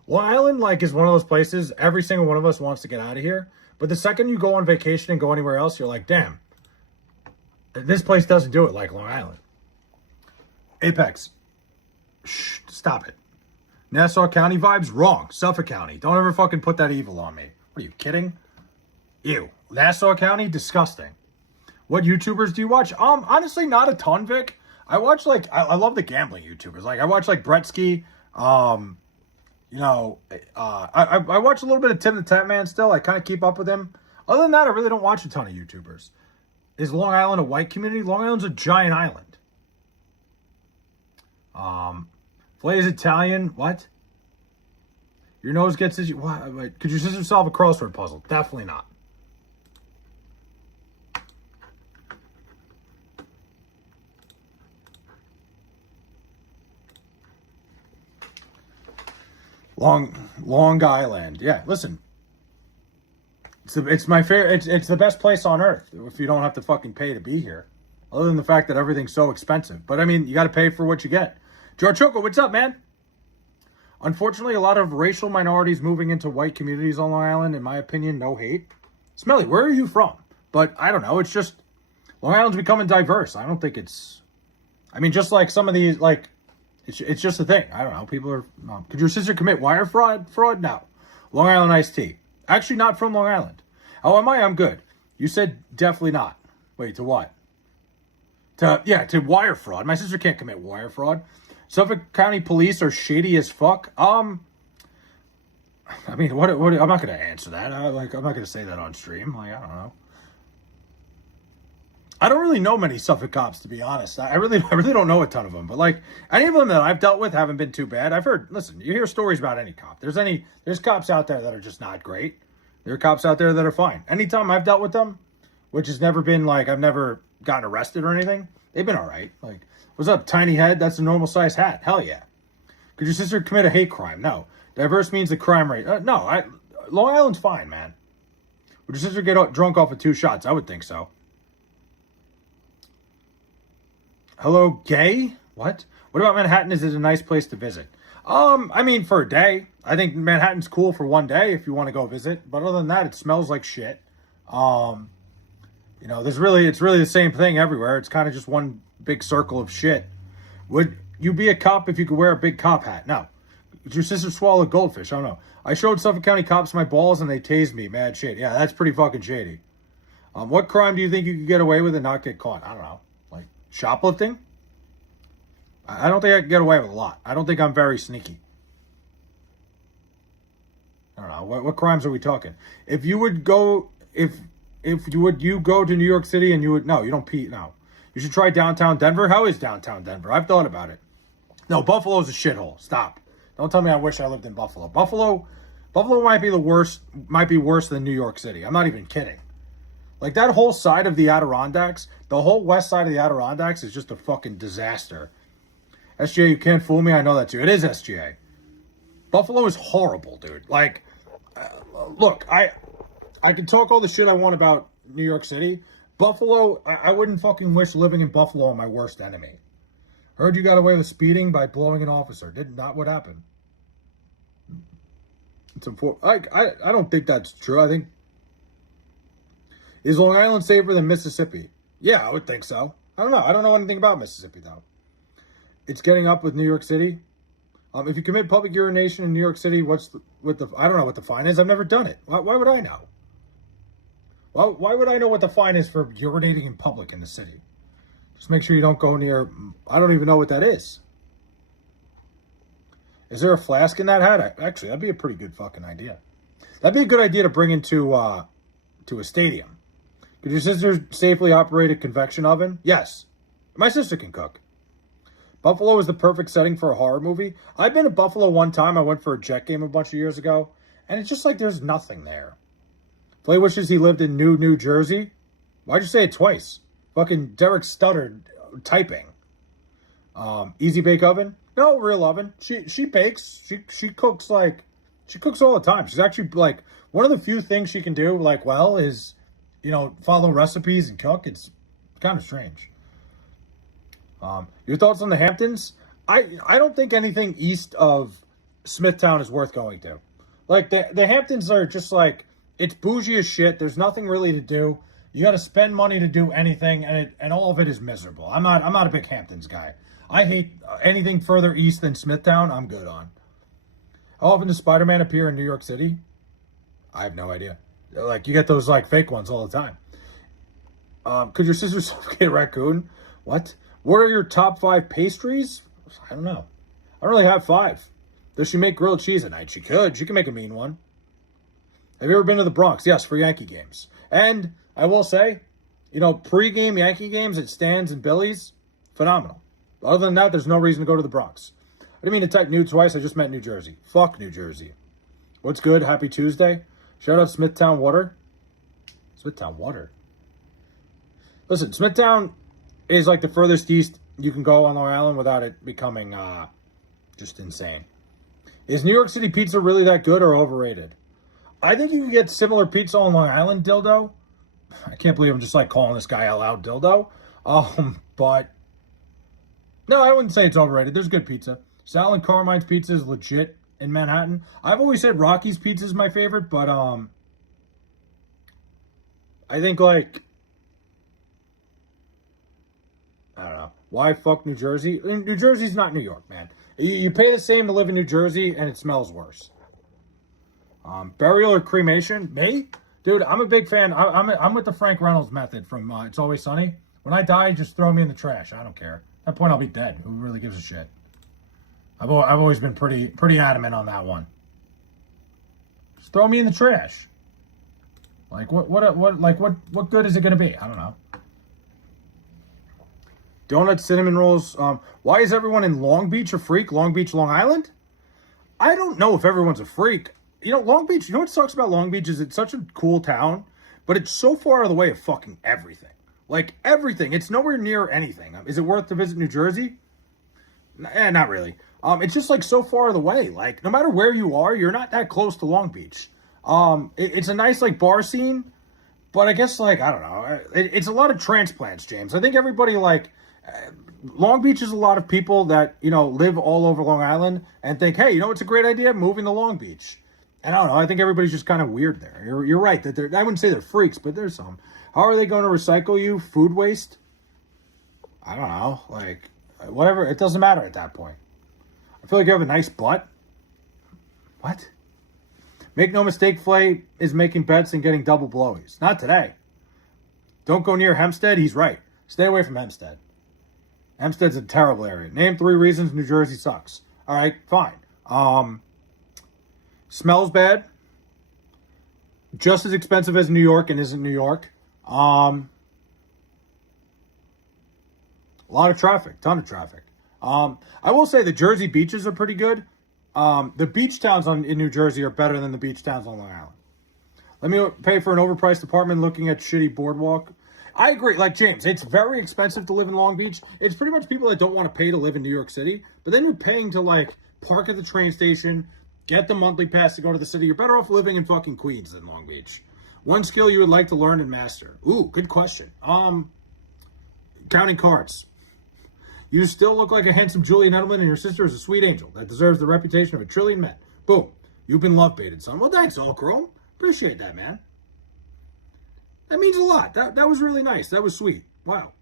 Long Island, like, is one of those places every single one of us wants to get out of here. But the second you go on vacation and go anywhere else, you're like, damn, this place doesn't do it like Long Island. Apex. Shh, stop it. Nassau County vibes? Wrong. Suffolk County. Don't ever fucking put that evil on me. What are you, kidding? Ew. Nassau County? Disgusting. What YouTubers do you watch? Honestly, not a ton, Vic. I watch, like, I love the gambling YouTubers. Like, I watch, like, Bretsky. You know, I watch a little bit of Tim the Tap Man still. I kind of keep up with him. Other than that, I really don't watch a ton of YouTubers. Is Long Island a white community? Long Island's a giant island. Flay is Italian. What? Your nose gets itchy. What? Wait, could your sister solve a crossword puzzle? Definitely not. Long Island. Yeah, listen. It's my favorite. It's the best place on earth if you don't have to fucking pay to be here. Other than the fact that everything's so expensive. But I mean, you got to pay for what you get. George Choco, what's up, man? Unfortunately, a lot of racial minorities moving into white communities on Long Island. In my opinion, no hate. Smelly, where are you from? But I don't know. It's just Long Island's becoming diverse. I don't think it's. I mean, just like some of these, like. It's just a thing. I don't know. People are... Could your sister commit wire fraud? No. Long Island iced tea. Actually, not from Long Island. Oh, am I? I'm good. You said definitely not. Wait, to what? To wire fraud. My sister can't commit wire fraud. Suffolk County Police are shady as fuck. I mean, what? I'm not going to answer that. I'm not going to say that on stream. Like, I don't know. I don't really know many Suffolk cops, to be honest. I really don't know a ton of them. But, like, any of them that I've dealt with haven't been too bad. I've heard, listen, you hear stories about any cop. There's cops out there that are just not great. There are cops out there that are fine. Anytime I've dealt with them, which has never been, like, I've never gotten arrested or anything, they've been all right. Like, what's up, tiny head? That's a normal size hat. Hell yeah. Could your sister commit a hate crime? No. Diverse means the crime rate. No, Long Island's fine, man. Would your sister get drunk off of 2 shots? I would think so. Hello, gay? What? What about Manhattan? Is it a nice place to visit? I mean, for a day. I think Manhattan's cool for one day if you want to go visit. But other than that, it smells like shit. You know, it's really the same thing everywhere. It's kind of just one big circle of shit. Would you be a cop if you could wear a big cop hat? No. Did your sister swallow a goldfish? I don't know. I showed Suffolk County cops my balls and they tased me. Mad shit. Yeah, that's pretty fucking shady. What crime do you think you could get away with and not get caught? I don't know. Like shoplifting? I don't think I could get away with a lot. I don't think I'm very sneaky. I don't know. What crimes are we talking? If you would go, if you go to New York City and you don't pee. No. You should try downtown Denver. How is downtown Denver? I've thought about it. No, Buffalo's a shithole. Stop. Don't tell me I wish I lived in Buffalo. Buffalo might be worse than New York City. I'm not even kidding. Like that whole side of the Adirondacks, the whole west side of the Adirondacks is just a fucking disaster. SGA, you can't fool me. I know that too. It is SGA. Buffalo is horrible, dude. Like, look, I can talk all the shit I want about New York City. Buffalo, I wouldn't fucking wish living in Buffalo on my worst enemy. Heard you got away with speeding by blowing an officer. Did not what happened. It's important. I don't think that's true. I think, is Long Island safer than Mississippi? Yeah, I would think so. I don't know. I don't know anything about Mississippi though. It's getting up with New York City. If you commit public urination in New York City, I don't know what the fine is. I've never done it. Why would I know? Why would I know what the fine is for urinating in public in the city? Just make sure you don't go near, I don't even know what that is. Is there a flask in that hat? Actually, that'd be a pretty good fucking idea. That'd be a good idea to bring into to a stadium. Could your sister safely operate a convection oven? Yes. My sister can cook. Buffalo is the perfect setting for a horror movie. I've been to Buffalo one time. I went for a Jet game a bunch of years ago. And it's just like there's nothing there. Flay wishes he lived in New Jersey. Why'd you say it twice? Fucking Derek stuttered typing. Easy bake oven? No, real oven. She bakes. She cooks she cooks all the time. She's actually like one of the few things she can do like well is, follow recipes and cook. It's kind of strange. Your thoughts on the Hamptons? I don't think anything east of Smithtown is worth going to. Like the Hamptons are just like it's bougie as shit. There's nothing really to do. You got to spend money to do anything, and all of it is miserable. I'm not a big Hamptons guy. I hate anything further east than Smithtown. I'm good on. How often does Spider-Man appear in New York City? I have no idea. Like you get those like fake ones all the time. Could your sister suffocate a raccoon? What? What are your top 5 pastries? I don't know. I don't really have 5. Does she make grilled cheese at night? She could. She can make a mean one. Have you ever been to the Bronx? Yes, for Yankee games. And I will say, pre-game Yankee games at Stan's and Billy's, phenomenal. Other than that, there's no reason to go to the Bronx. I didn't mean to type new twice. I just meant New Jersey. Fuck New Jersey. What's good? Happy Tuesday. Shout out Smithtown Water. Smithtown Water. Listen, Smithtown is like the furthest east you can go on Long Island without it becoming just insane. Is New York City pizza really that good or overrated? I think you can get similar pizza on Long Island, dildo. I can't believe I'm just like calling this guy out loud, dildo. But no, I wouldn't say it's overrated. There's good pizza. Sal and Carmine's pizza is legit in Manhattan. I've always said Rocky's pizza is my favorite, but I think like I don't know. Why fuck New Jersey? New Jersey's not New York, man. You pay the same to live in New Jersey, and it smells worse. Burial or cremation? Me? Dude, I'm a big fan. I'm with the Frank Reynolds method from It's Always Sunny. When I die, just throw me in the trash. I don't care. At that point, I'll be dead. Who really gives a shit? I've always been pretty adamant on that one. Just throw me in the trash. Like what good is it gonna be? I don't know. Donut cinnamon rolls. Why is everyone in Long Beach a freak? Long Beach, Long Island? I don't know if everyone's a freak. Long Beach, what sucks about Long Beach is it's such a cool town, but it's so far out of the way of fucking everything. Like, everything. It's nowhere near anything. Is it worth to visit New Jersey? Not really. It's just, like, so far out of the way. Like, no matter where you are, you're not that close to Long Beach. It's a nice, like, bar scene, but I guess, like, I don't know. It's a lot of transplants, James. I think everybody, like... Long Beach is a lot of people that, live all over Long Island and think, hey, it's a great idea, moving to Long Beach. And I don't know, I think everybody's just kind of weird there. You're right, that I wouldn't say they're freaks, but there's some. How are they going to recycle you? Food waste? I don't know, like, whatever, it doesn't matter at that point. I feel like you have a nice butt. What? Make no mistake, Flay is making bets and getting double blowies. Not today. Don't go near Hempstead, he's right. Stay away from Hempstead. Hempstead's a terrible area. Name 3 reasons New Jersey sucks. All right, fine. Smells bad. Just as expensive as New York and isn't New York. A lot of traffic. Ton of traffic. I will say the Jersey beaches are pretty good. The beach towns in New Jersey are better than the beach towns on Long Island. Let me pay for an overpriced apartment looking at shitty boardwalk. I agree. Like, James, it's very expensive to live in Long Beach. It's pretty much people that don't want to pay to live in New York City. But then you're paying to, like, park at the train station, get the monthly pass to go to the city. You're better off living in fucking Queens than Long Beach. One skill you would like to learn and master. Ooh, good question. Counting cards. You still look like a handsome Julian Edelman, and your sister is a sweet angel that deserves the reputation of a trillion men. Boom. You've been love baited, son. Well, thanks, All Chrome. Appreciate that, man. That means a lot. That was really nice. That was sweet. Wow.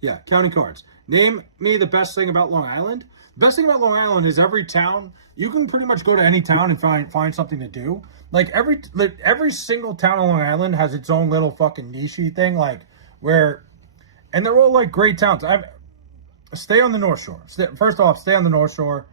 Yeah, counting cards. Name me the best thing about Long Island. The best thing about Long Island is every town, you can pretty much go to any town and find something to do. Like every single town on Long Island has its own little fucking niche-y thing, like where, and they're all like great towns. Stay on the North Shore. First off, stay on the North Shore.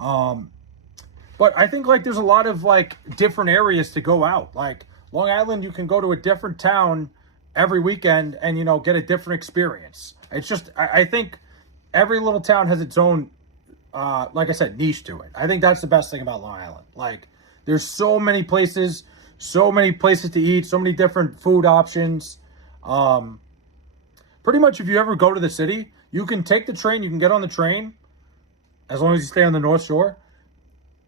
But I think like there's a lot of like different areas to go out. Like Long Island, you can go to a different town every weekend and get a different experience. It's just I think every little town has its own like I said, niche to it. I think that's the best thing about Long Island. Like there's so many places to eat, so many different food options. Pretty much if you ever go to the city, you can take the train, you can get on the train, as long as you stay on the North Shore,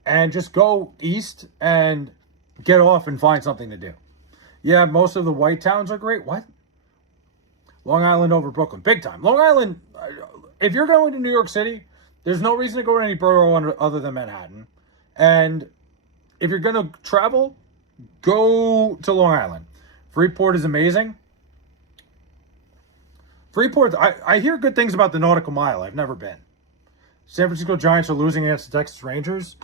and just go east and get off and find something to do. Yeah, most of the white towns are great. What? Long Island over Brooklyn. Big time. Long Island, if you're going to New York City, there's no reason to go to any borough other than Manhattan. And if you're going to travel, go to Long Island. Freeport is amazing. Freeport, I hear good things about the Nautical Mile. I've never been. San Francisco Giants are losing against the Texas Rangers.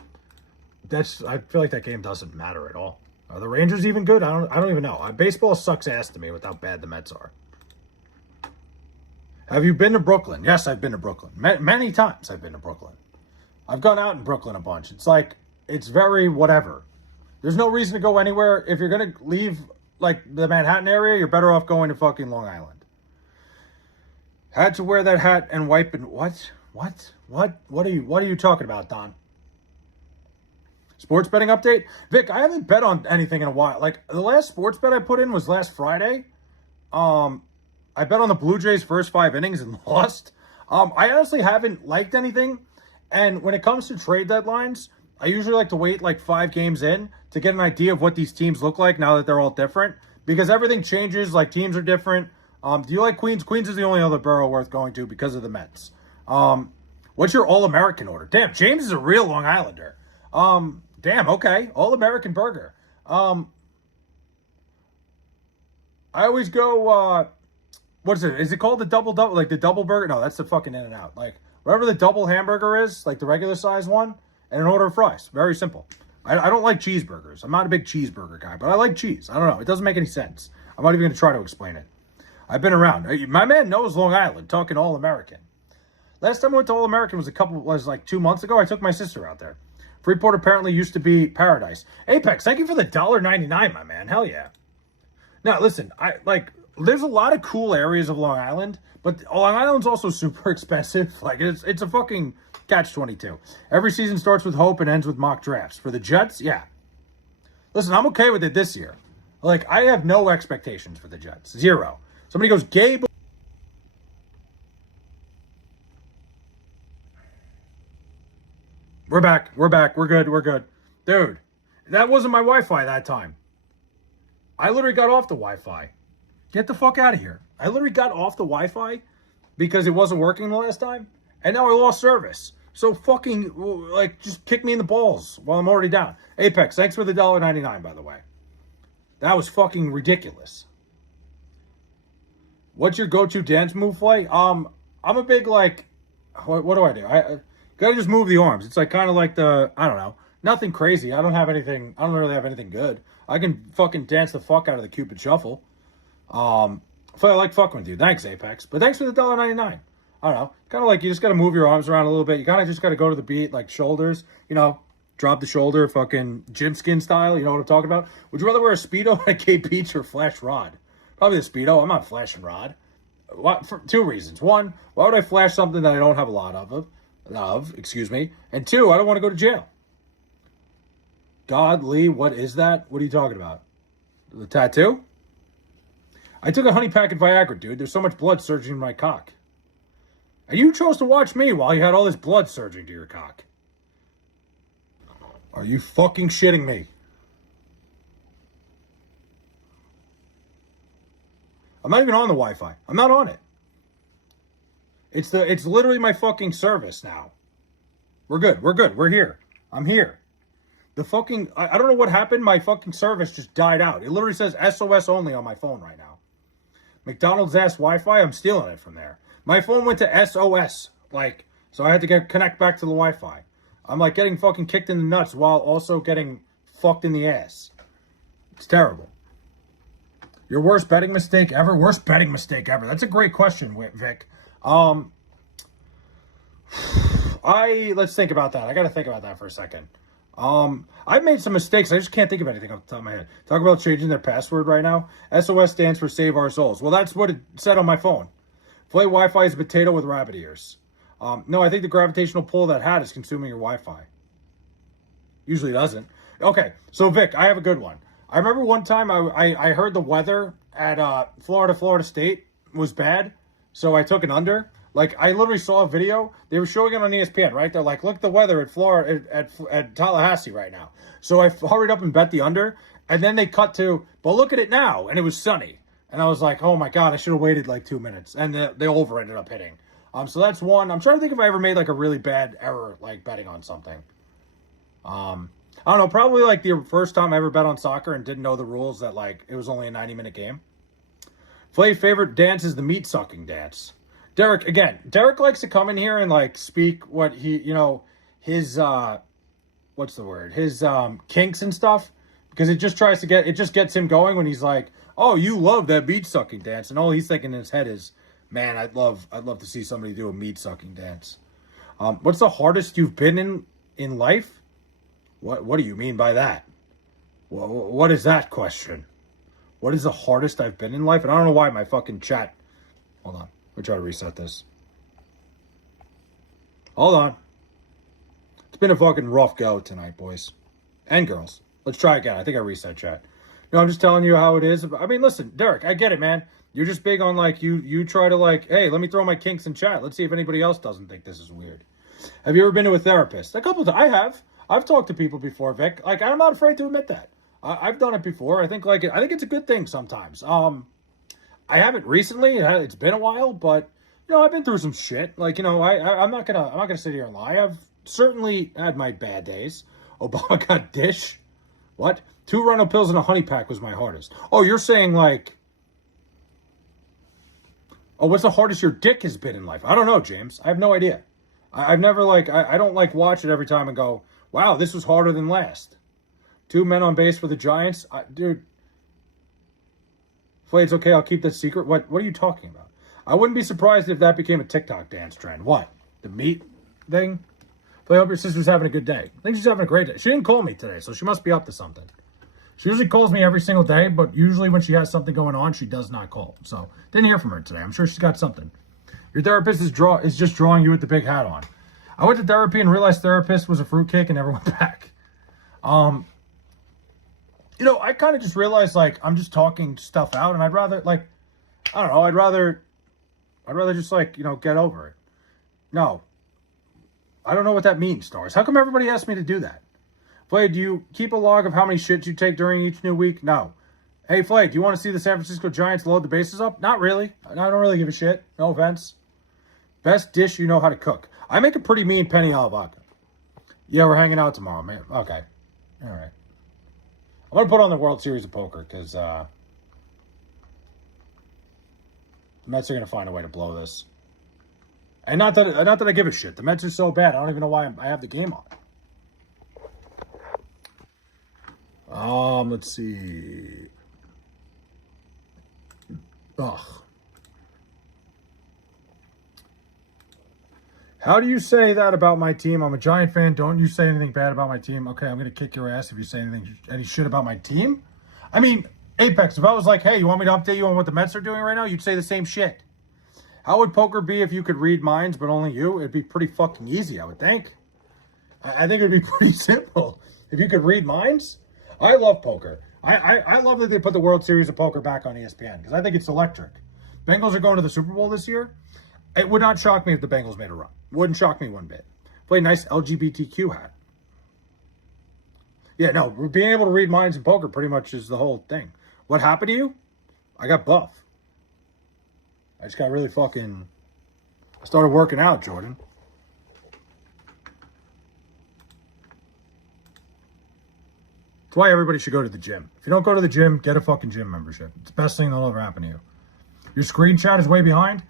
I feel like that game doesn't matter at all. Are the Rangers even good? I don't even know. Baseball sucks ass to me with how bad the Mets are. Have you been to Brooklyn? Yes, I've been to Brooklyn. Many times I've been to Brooklyn. I've gone out in Brooklyn a bunch. It's like, it's very whatever. There's no reason to go anywhere. If you're going to leave like the Manhattan area, you're better off going to fucking Long Island. Had to wear that hat and wipe and what? What are you talking about, Don? Sports betting update? Vic, I haven't bet on anything in a while. Like the last sports bet I put in was last Friday. I bet on the Blue Jays first 5 innings and lost. I honestly haven't liked anything. And when it comes to trade deadlines, I usually like to wait like 5 games in to get an idea of what these teams look like now that they're all different. Because everything changes, like teams are different. Do you like Queens? Queens is the only other borough worth going to because of the Mets. What's your All-American order? Damn, James is a real Long Islander. Damn, okay. All-American burger. I always go, what is it? Is it called the double, like the double burger? No, that's the fucking In-N-Out. Like, whatever the double hamburger is, like the regular size one, and an order of fries. Very simple. I don't like cheeseburgers. I'm not a big cheeseburger guy, but I like cheese. I don't know. It doesn't make any sense. I'm not even going to try to explain it. I've been around. My man knows Long Island, talking All-American. Last time I went to All-American was like 2 months ago. I took my sister out there. Freeport apparently used to be paradise. Apex, thank you for the $1.99, my man. Hell yeah. Now, listen, there's a lot of cool areas of Long Island, but Long Island's also super expensive. Like, it's a fucking catch-22. Every season starts with hope and ends with mock drafts. For the Jets, yeah. Listen, I'm okay with it this year. Like, I have no expectations for the Jets. Zero. Somebody goes, Gabe. We're back. We're good. Dude, that wasn't my Wi-Fi that time. I literally got off the Wi-Fi. Get the fuck out of here. I literally got off the Wi-Fi because it wasn't working the last time, and now I lost service. So fucking, just kick me in the balls while I'm already down. Apex, thanks for the $1.99, by the way. That was fucking ridiculous. What's your go-to dance move, Flay? I'm a big, what do? I gotta just move the arms. It's like kind of like I don't know. Nothing crazy. I don't really have anything good. I can fucking dance the fuck out of the Cupid Shuffle. So I like fucking with you. Thanks, Apex. But thanks for the $1.99. I don't know. Kind of like you just got to move your arms around a little bit. You kind of just got to go to the beat, like shoulders, drop the shoulder, fucking gym skin style. You know what I'm talking about? Would you rather wear a Speedo at Cape Beach or Flash Rod? Probably the Speedo. I'm not flashing Rod. For 2 reasons. 1, why would I flash something that I don't have a lot of? Excuse me. And 2, I don't want to go to jail. God, Lee, what is that? What are you talking about? The tattoo? I took a honey packet Viagra, dude. There's so much blood surging in my cock. And you chose to watch me while you had all this blood surging to your cock. Are you fucking shitting me? I'm not even on the Wi-Fi. I'm not on it. It's literally my fucking service now. We're good. We're here. I'm here. I don't know what happened. My fucking service just died out. It literally says SOS only on my phone right now. McDonald's ass Wi-Fi, I'm stealing it from there. My phone went to SOS, so I had to connect back to the Wi-Fi. I'm getting fucking kicked in the nuts while also getting fucked in the ass. It's terrible. Your worst betting mistake ever? Worst betting mistake ever. That's a great question, Vic. Let's think about that. I got to think about that for a second. I've made some mistakes. I just can't think of anything off the top of my head. Talk about changing their password right now. SOS stands for Save Our Souls. Well, that's what it said on my phone. Play Wi-Fi is a potato with rabbit ears. No, I think the gravitational pull of that hat is consuming your Wi-Fi. Usually doesn't. Okay, so Vic, I have a good one. I remember one time I heard the weather at Florida State was bad, so I took an under. Like, I literally saw a video. They were showing it on ESPN, right? They're like, look at the weather at Florida, at Tallahassee right now. So I hurried up and bet the under, and then they cut to, but look at it now, and it was sunny. And I was like, oh my God, I should have waited like 2 minutes. And the over ended up hitting. So that's one. I'm trying to think if I ever made like a really bad error, like betting on something. I don't know, probably like the first time I ever bet on soccer and didn't know the rules that like it was only a 90-minute game. Flay's favorite dance is the meat sucking dance. Derek likes to come in here and like speak what he, his what's the word? His kinks and stuff, because it just gets him going when he's like, "Oh, you love that meat sucking dance," and all he's thinking in his head is, "Man, I'd love to see somebody do a meat sucking dance." What's the hardest you've been in life? What do you mean by that? What is that question? What is the hardest I've been in life? And I don't know why my fucking chat. Hold on. We'll try to reset this. Hold on. It's been a fucking rough go tonight, boys. And girls. Let's try again. I think I reset chat. No, I'm just telling you how it is. I mean, listen, Derek, I get it, man. You're just big on, like, you try to, like, hey, let me throw my kinks in chat. Let's see if anybody else doesn't think this is weird. Have you ever been to a therapist? A couple of times. I have. I've talked to people before, Vic. Like, I'm not afraid to admit that. I've done it before. I think it's a good thing sometimes. I haven't recently. It's been a while, but I've been through some shit. Like, I'm not gonna sit here and lie. I've certainly had my bad days. Obama got dish. What? 2 Rhino pills and a honey pack was my hardest. Oh, you're saying like, what's the hardest your dick has been in life? I don't know, James. I have no idea. I've never I don't like watch it every time and go, wow, this was harder than last. 2 men on base for the Giants, dude. Flay, it's okay. I'll keep that secret. What are you talking about? I wouldn't be surprised if that became a TikTok dance trend. What? The meat thing? Flay, I hope your sister's having a good day. I think she's having a great day. She didn't call me today, so she must be up to something. She usually calls me every single day, but usually when she has something going on, she does not call. So, didn't hear from her today. I'm sure she's got something. Your therapist is just drawing you with the big hat on. I went to therapy and realized therapist was a fruitcake and never went back. I kind of just realized, like, I'm just talking stuff out, and I'd rather, like, I don't know, I'd rather just, like, get over it. No. I don't know what that means, Stars. How come everybody asked me to do that? Flay, do you keep a log of how many shits you take during each new week? No. Hey, Flay, do you want to see the San Francisco Giants load the bases up? Not really. I don't really give a shit. No offense. Best dish you know how to cook. I make a pretty mean penny a la vodka. Yeah, we're hanging out tomorrow, man. Okay. All right. I'm going to put on the World Series of Poker because the Mets are going to find a way to blow this. And not that I give a shit. The Mets are so bad. I don't even know why I have the game on. Let's see. Ugh. How do you say that about my team? I'm a Giant fan. Don't you say anything bad about my team. Okay, I'm going to kick your ass if you say any shit about my team. I mean, Apex, if I was like, hey, you want me to update you on what the Mets are doing right now? You'd say the same shit. How would poker be if you could read minds, but only you? It'd be pretty fucking easy, I would think. I think it'd be pretty simple. If you could read minds, I love poker. I love that they put the World Series of Poker back on ESPN because I think it's electric. Bengals are going to the Super Bowl this year. It would not shock me if the Bengals made a run. Wouldn't shock me one bit. Play a nice LGBTQ hat. Yeah, no, being able to read minds in poker pretty much is the whole thing. What happened to you? I got buff. I just got really fucking... started working out, Jordan. That's why everybody should go to the gym. If you don't go to the gym, get a fucking gym membership. It's the best thing that'll ever happen to you. Your screenshot is way behind?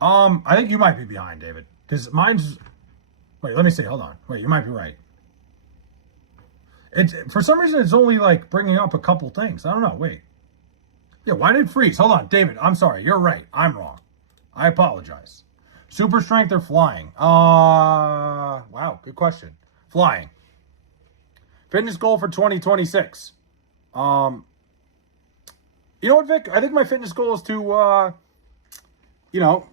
I think you might be behind, David. Because mine's... Wait, let me see. Hold on. Wait, you might be right. It's for some reason, it's only, like, bringing up a couple things. I don't know. Wait. Yeah, why did it freeze? Hold on. David, I'm sorry. You're right. I'm wrong. I apologize. Super strength or flying? Wow, good question. Flying. Fitness goal for 2026. You know what, Vic? I think my fitness goal is to,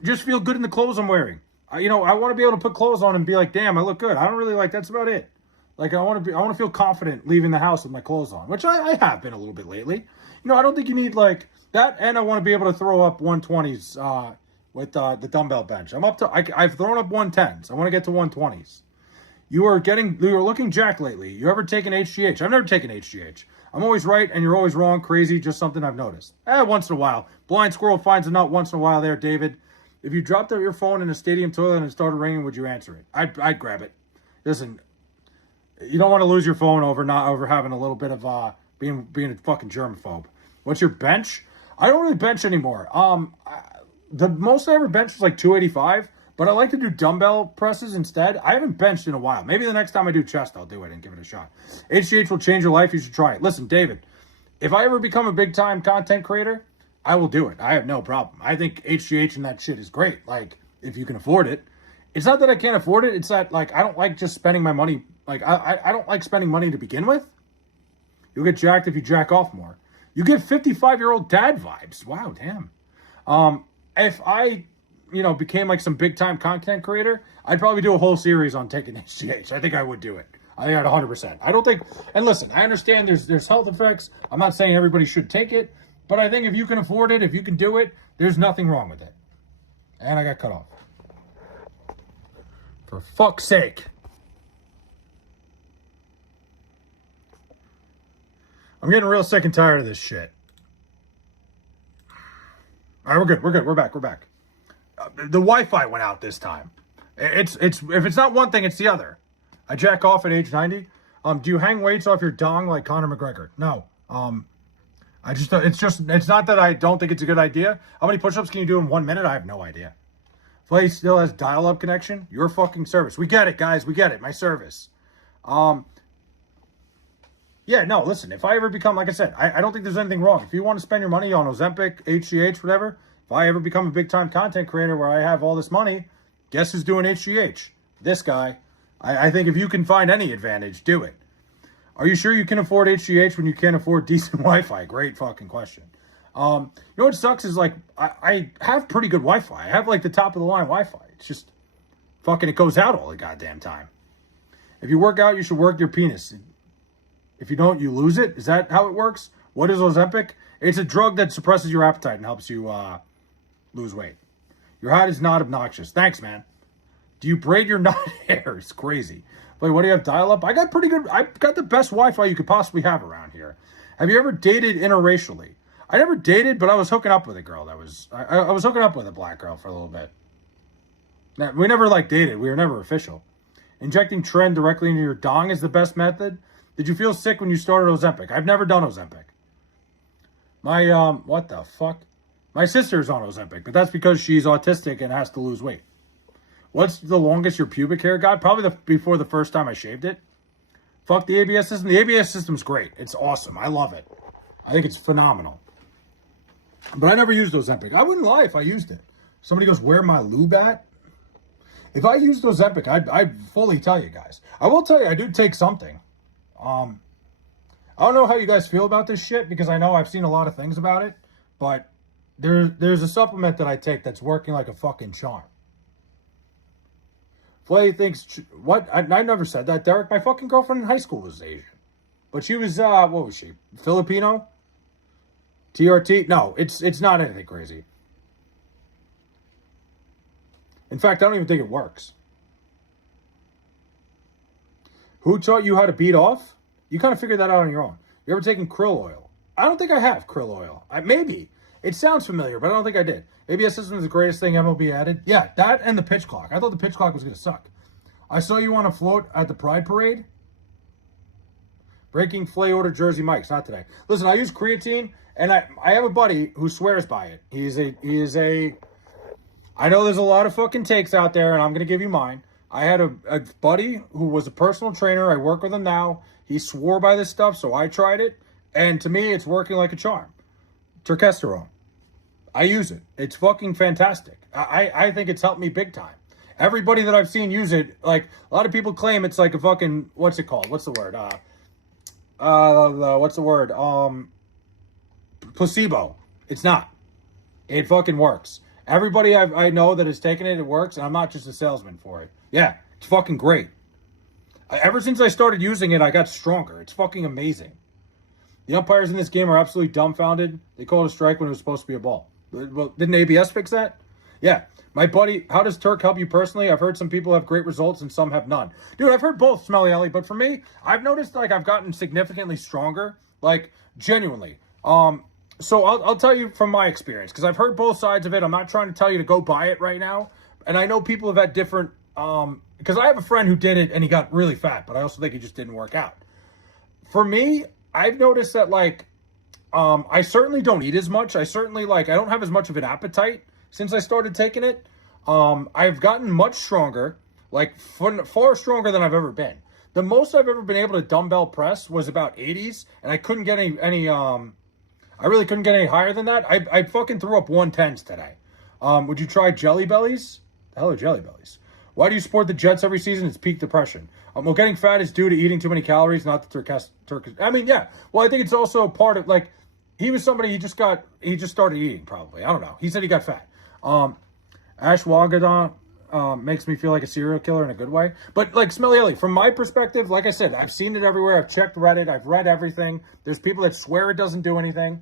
just feel good in the clothes I'm wearing. I want to be able to put clothes on and be like, damn, I look good. I don't really like, that's about it. Like, I want to feel confident leaving the house with my clothes on, which I have been a little bit lately. I don't think you need like that. And I want to be able to throw up 120s, with the dumbbell bench. I've thrown up 110s. I want to get to 120s. You are looking jacked lately. You ever taken HGH? I've never taken HGH. I'm always right and you're always wrong. Crazy, just something I've noticed. Once in a while. Blind squirrel finds a nut once in a while there, David. If you dropped your phone in a stadium toilet and it started ringing, would you answer it? I'd grab it. Listen, you don't want to lose your phone over having a little bit of being a fucking germaphobe. What's your bench? I don't really bench anymore. The most I ever benched was like 285, but I like to do dumbbell presses instead. I haven't benched in a while. Maybe the next time I do chest, I'll do it and give it a shot. HGH will change your life. You should try it. Listen, David, if I ever become a big-time content creator, I will do it. I have no problem. I think HGH and that shit is great. Like, if you can afford it. It's not that I can't afford it. It's that, like, I don't like just spending my money. Like, I don't like spending money to begin with. You'll get jacked if you jack off more. You give 55-year-old dad vibes. Wow, damn. If I, became like some big-time content creator, I'd probably do a whole series on taking HGH. I think I would do it. I think I'd 100%. I don't think, and listen, I understand there's health effects. I'm not saying everybody should take it, but I think if you can afford it, if you can do it, there's nothing wrong with it. And I got cut off. For fuck's sake. I'm getting real sick and tired of this shit. All right, we're good. We're back. The Wi-Fi went out this time. It's if it's not one thing, it's the other. I jack off at age 90. Do you hang weights off your dong like Conor McGregor? No. It's not that I don't think it's a good idea. How many push-ups can you do in 1 minute? I have no idea. Play still has dial-up connection. Your fucking service. We get it, guys. We get it. My service. Yeah, no, listen, if I ever become, like I said, I don't think there's anything wrong. If you want to spend your money on Ozempic, HGH, whatever, if I ever become a big-time content creator where I have all this money, guess who's doing HGH? This guy. I think if you can find any advantage, do it. Are you sure you can afford HGH when you can't afford decent Wi-Fi? Great fucking question. What sucks is, like, I have pretty good Wi-Fi. I have, like, the top-of-the-line Wi-Fi. It's just fucking, it goes out all the goddamn time. If you work out, you should work your penis. If you don't, you lose it. Is that how it works? What is Ozempic? It's a drug that suppresses your appetite and helps you lose weight. Your height is not obnoxious. Thanks, man. Do you braid your knot hair? It's crazy. Wait, what do you have, dial-up? I got the best Wi-Fi you could possibly have around here. Have you ever dated interracially? I never dated, but I was hooking up with a girl I was hooking up with a black girl for a little bit. Now, we never, dated. We were never official. Injecting Tren directly into your dong is the best method. Did you feel sick when you started Ozempic? I've never done Ozempic. What the fuck? My sister's on Ozempic, but that's because she's autistic and has to lose weight. What's the longest your pubic hair got? Probably before the first time I shaved it. Fuck the ABS system. The ABS system's great. It's awesome. I love it. I think it's phenomenal. But I never used Ozempic. I wouldn't lie if I used it. Somebody goes, where my lube at? If I used Ozempic, I'd fully tell you guys. I will tell you, I do take something. I don't know how you guys feel about this shit because I know I've seen a lot of things about it, but there's a supplement that I take that's working like a fucking charm. Flay thinks, what? I never said that, Derek. My fucking girlfriend in high school was Asian. But she was, what was she? Filipino? TRT? No, it's not anything crazy. In fact, I don't even think it works. Who taught you how to beat off? You kind of figured that out on your own. You ever taken krill oil? I don't think I have krill oil. Maybe. It sounds familiar, but I don't think I did. ABS system is the greatest thing MLB added. Yeah, that and the pitch clock. I thought the pitch clock was going to suck. I saw you on a float at the Pride Parade. Breaking Flay order Jersey Mike's. Not today. Listen, I use creatine, and I have a buddy who swears by it. He is a... I know there's a lot of fucking takes out there, and I'm going to give you mine. I had a buddy who was a personal trainer. I work with him now. He swore by this stuff, so I tried it. And to me, it's working like a charm. Turkesterone. I use it. It's fucking fantastic. I think it's helped me big time. Everybody that I've seen use it, like a lot of people claim it's like a fucking, what's it called? What's the word? What's the word? Placebo. It's not. It fucking works. Everybody I know that has taken it, it works, and I'm not just a salesman for it. Yeah, it's fucking great. Ever since I started using it, I got stronger. It's fucking amazing. The umpires in this game are absolutely dumbfounded. They called a strike when it was supposed to be a ball. Well, didn't ABS fix that? Yeah. My buddy, how does Turk help you personally? I've heard some people have great results and some have none. Dude, I've heard both, Smelly Ellie, but for me, I've noticed like I've gotten significantly stronger, like genuinely. So I'll tell you from my experience, because I've heard both sides of it. I'm not trying to tell you to go buy it right now. And I know people have had different, because I have a friend who did it and he got really fat, but I also think it just didn't work out. For me, I've noticed that like, I certainly don't eat as much. I don't have as much of an appetite since I started taking it. I've gotten much stronger, like far stronger than I've ever been. The most I've ever been able to dumbbell press was about 80s, and I couldn't get any I really couldn't get any higher than that. I fucking threw up 110s today. Would you try Jelly Bellies? The hell are Jelly Bellies? Why do you support the Jets every season? It's peak depression. Well, getting fat is due to eating too many calories, not the Turkish. I mean, yeah. Well, I think it's also part of, like, he was somebody he just started eating, probably. I don't know. He said he got fat. Ashwagandha makes me feel like a serial killer in a good way. But, like, Smelly Ellie, from my perspective, like I said, I've seen it everywhere. I've checked Reddit. I've read everything. There's people that swear it doesn't do anything.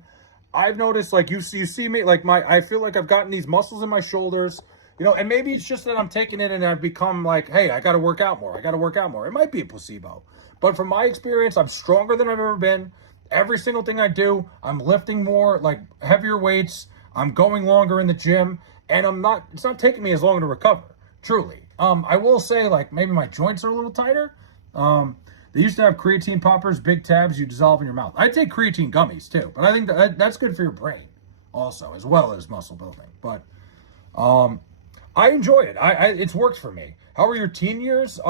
I've noticed, like, you see me, like, I feel like I've gotten these muscles in my shoulders, you know, and maybe it's just that I'm taking it and I've become like, hey, I got to work out more. It might be a placebo. But from my experience, I'm stronger than I've ever been. Every single thing I do, I'm lifting more, like, heavier weights. I'm going longer in the gym. And it's not taking me as long to recover, truly. I will say, like, maybe my joints are a little tighter. They used to have creatine poppers, big tabs you dissolve in your mouth. I take creatine gummies, too. But I think that's good for your brain also, as well as muscle building. But I enjoy it. It's worked for me. How were your teen years?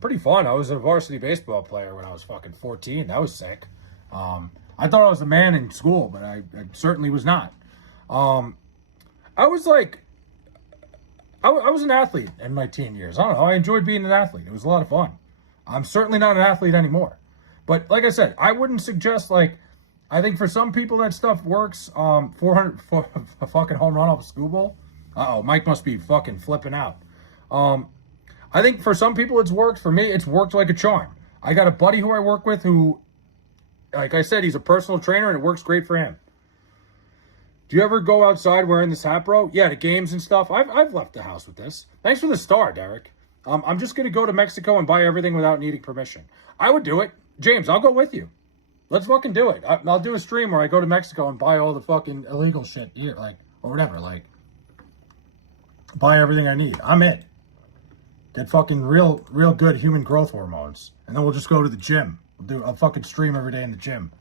Pretty fun. I was a varsity baseball player when I was fucking 14. That was sick. I thought I was a man in school, but I certainly was not. I was like, I was an athlete in my teen years. I don't know. I enjoyed being an athlete. It was a lot of fun. I'm certainly not an athlete anymore. But like I said, I wouldn't suggest, like, I think for some people that stuff works. 400 for a fucking home run off a school ball. Uh-oh, Mike must be fucking flipping out. I think for some people it's worked. For me, it's worked like a charm. I got a buddy who I work with who, like I said, he's a personal trainer and it works great for him. Do you ever go outside wearing this hat, bro? Yeah, to games and stuff. I've left the house with this. Thanks for the star, Derek. I'm just going to go to Mexico and buy everything without needing permission. I would do it. James, I'll go with you. Let's fucking do it. I'll do a stream where I go to Mexico and buy all the fucking illegal shit here, like, or whatever, like, buy everything I need. I'm in. Get fucking real good human growth hormones. And then we'll just go to the gym. We'll do a fucking stream every day in the gym.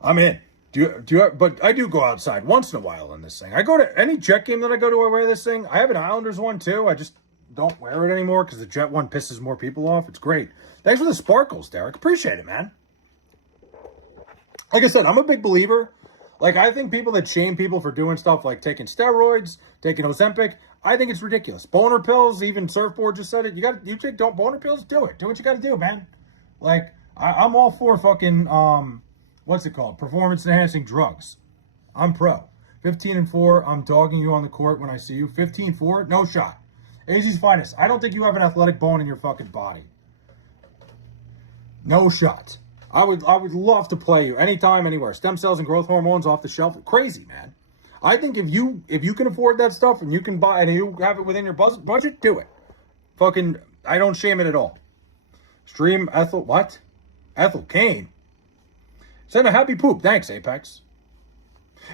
I'm in. But I do go outside once in a while in this thing. I go to any Jet game that I go to, I wear this thing. I have an Islanders one too. I just don't wear it anymore because the Jet one pisses more people off. It's great. Thanks for the sparkles, Derek. Appreciate it, man. Like I said, I'm a big believer. Like, I think people that shame people for doing stuff like taking steroids, taking Ozempic, I think it's ridiculous. Boner pills, even Surfboard just said it. You take boner pills? Do it. Do what you got to do, man. Like, I'm all for fucking, what's it called? Performance-enhancing drugs. I'm pro. 15-4, I'm dogging you on the court when I see you. 15-4, no shot. AZ's finest. I don't think you have an athletic bone in your fucking body. No shot. I would love to play you anytime, anywhere. Stem cells and growth hormones off the shelf. Crazy, man. I think if you can afford that stuff and you can buy and you have it within your budget, do it. Fucking, I don't shame it at all. Stream Ethel, what? Ethel Kane. Send a happy poop. Thanks, Apex.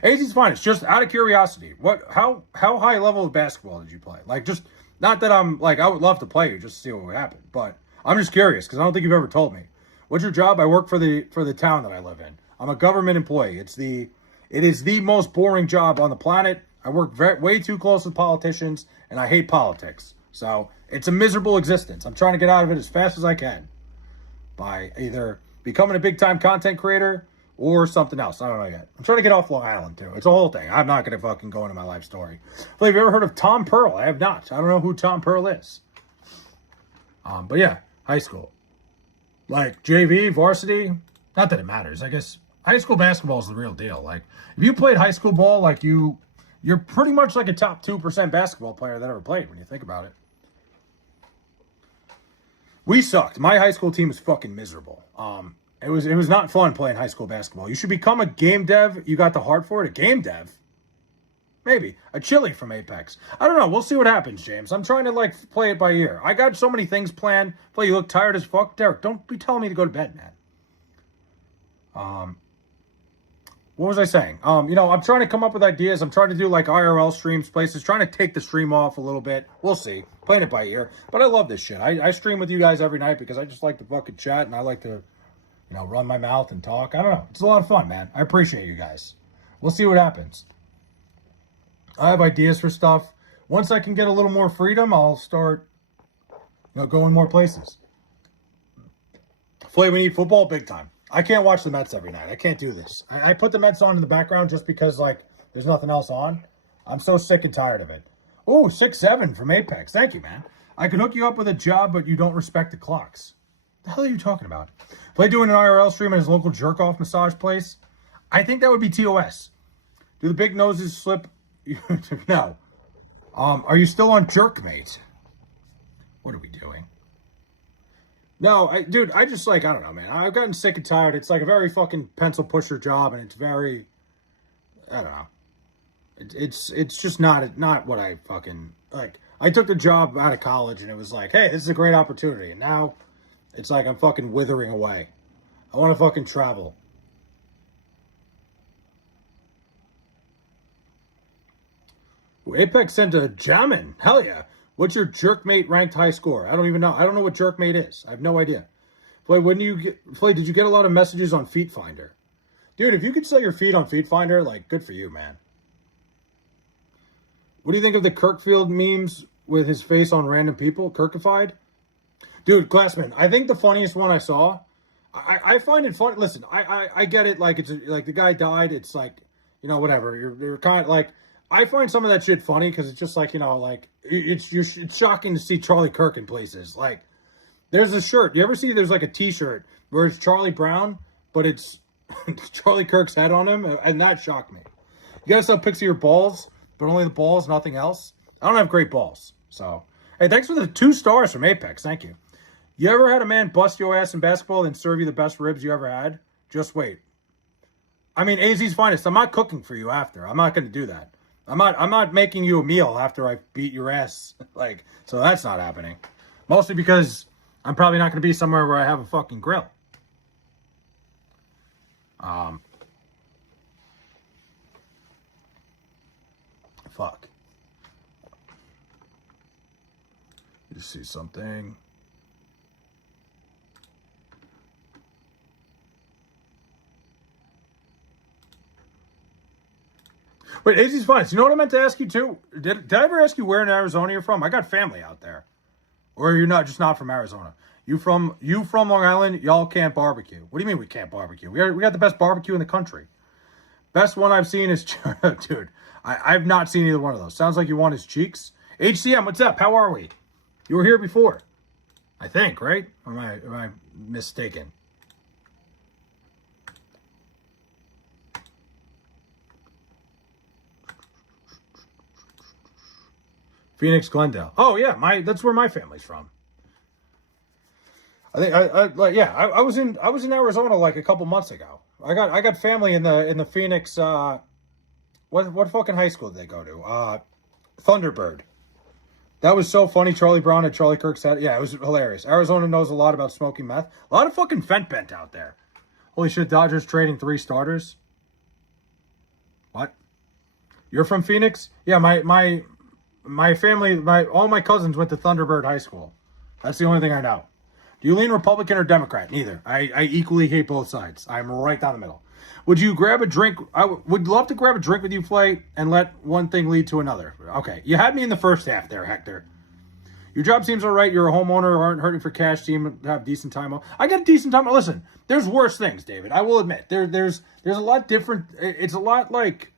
AZ's finest. Just out of curiosity, how high level of basketball did you play? Like, just, not that I'm, like, I would love to play you just to see what would happen, but I'm just curious because I don't think you've ever told me. What's your job? I work for the town that I live in. I'm a government employee. It is the most boring job on the planet. I work way too close with politicians, and I hate politics. So it's a miserable existence. I'm trying to get out of it as fast as I can by either becoming a big-time content creator or something else. I don't know yet. I'm trying to get off Long Island, too. It's a whole thing. I'm not going to fucking go into my life story. Have you ever heard of Tom Pearl? I have not. I don't know who Tom Pearl is. But yeah, high school. Like, JV, varsity, not that it matters. I guess high school basketball is the real deal. Like, if you played high school ball, like, you're pretty much like a top 2% basketball player that ever played when you think about it. We sucked. My high school team was fucking miserable. It was not fun playing high school basketball. You should become a game dev. You got the heart for it. A game dev? Maybe. A chili from Apex. I don't know. We'll see what happens, James. I'm trying to, like, play it by ear. I got so many things planned. Play, you look tired as fuck. Derek, don't be telling me to go to bed, man. What was I saying? I'm trying to come up with ideas. I'm trying to do, like, IRL streams, places. Trying to take the stream off a little bit. We'll see. Playing it by ear. But I love this shit. I stream with you guys every night because I just like to fucking chat and I like to, run my mouth and talk. I don't know. It's a lot of fun, man. I appreciate you guys. We'll see what happens. I have ideas for stuff. Once I can get a little more freedom, I'll start, going more places. Flay, we need football big time. I can't watch the Mets every night. I can't do this. I put the Mets on in the background just because, like, there's nothing else on. I'm so sick and tired of it. Oh, 6'7" from Apex. Thank you, man. I could hook you up with a job, but you don't respect the clocks. The hell are you talking about? Flay doing an IRL stream at his local jerk-off massage place? I think that would be TOS. Do the big noses slip... No. Are you still on Jerkmate? What are we doing? No, dude, I just, like, I don't know, man. I've gotten sick and tired. It's like a very fucking pencil pusher job, and it's very, I don't know. It's just not what I fucking, like, I took the job out of college, and it was like, hey, this is a great opportunity. And now, it's like I'm fucking withering away. I want to fucking travel. Apex sent a jammin'. Hell yeah. What's your Jerkmate ranked high score? I don't even know. I don't know what Jerkmate is. I have no idea. Flay, did you get a lot of messages on Feet Finder? Dude, if you could sell your feet on Feet Finder, like, good for you, man. What do you think of the Kirkfield memes with his face on random people? Kirkified? Dude, Glassman, I think the funniest one I saw, I find it funny. Listen, I get it. Like, it's like the guy died. It's like, whatever. You're kind of like, I find some of that shit funny because it's just like, like, it's shocking to see Charlie Kirk in places. Like, there's a shirt. You ever see there's like a t-shirt where it's Charlie Brown, but it's Charlie Kirk's head on him? And that shocked me. You gotta sell pics of your balls, but only the balls, nothing else. I don't have great balls. So, hey, thanks for the 2 stars from Apex. Thank you. You ever had a man bust your ass in basketball and serve you the best ribs you ever had? Just wait. I mean, AZ's finest. I'm not cooking for you after. I'm not going to do that. I'm not making you a meal after I beat your ass. Like, so that's not happening. Mostly because I'm probably not going to be somewhere where I have a fucking grill. Fuck. You see something. Wait, AZ's fine. You know what I meant to ask you too? Did I ever ask you where in Arizona you're from? I got family out there. Or you're not from Arizona. You from Long Island, y'all can't barbecue. What do you mean we can't barbecue? We got the best barbecue in the country. Best one I've seen is dude, I've not seen either one of those. Sounds like you want his cheeks. HCM, what's up? How are we? You were here before. I think, right? Or am I mistaken? Phoenix, Glendale. Oh yeah, that's where my family's from. I think I was in Arizona like a couple months ago. I got family in the Phoenix. What fucking high school did they go to? Thunderbird. That was so funny. Charlie Brown and Charlie Kirk said, yeah, it was hilarious. Arizona knows a lot about smoking meth. A lot of fucking fent bent out there. Holy shit, Dodgers trading 3 starters. What? You're from Phoenix? Yeah, my family, all my cousins went to Thunderbird High School. That's the only thing I know. Do you lean Republican or Democrat? Neither. I equally hate both sides. I'm right down the middle. Would you grab a drink? I would love to grab a drink with you, Flay, and let one thing lead to another. Okay, you had me in the first half there, Hector. Your job seems all right. You're a homeowner, aren't hurting for cash, seem to have decent time off. I get a decent time off. Listen, there's worse things, David. I will admit. There's a lot different. It's a lot like,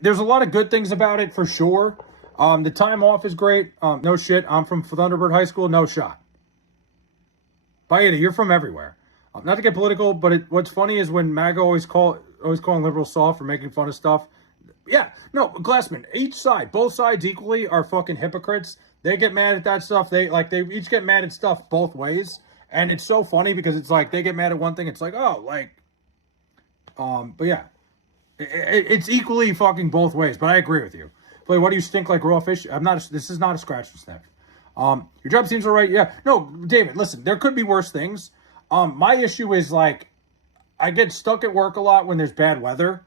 there's a lot of good things about it for sure. The time off is great. No shit. I'm from Thunderbird High School. No shot. Baeta, you're from everywhere. Not to get political, but what's funny is when MAGA always calling liberals soft for making fun of stuff. Yeah, no, Glassman, each side, both sides equally are fucking hypocrites. They get mad at that stuff. They each get mad at stuff both ways. And it's so funny because it's like they get mad at one thing. It's like, oh, like, but yeah, it's equally fucking both ways. But I agree with you. But why do you stink like raw fish? This is not a scratch and sniff. Your job seems all right. Yeah, no, David, listen, there could be worse things. My issue is like, I get stuck at work a lot when there's bad weather.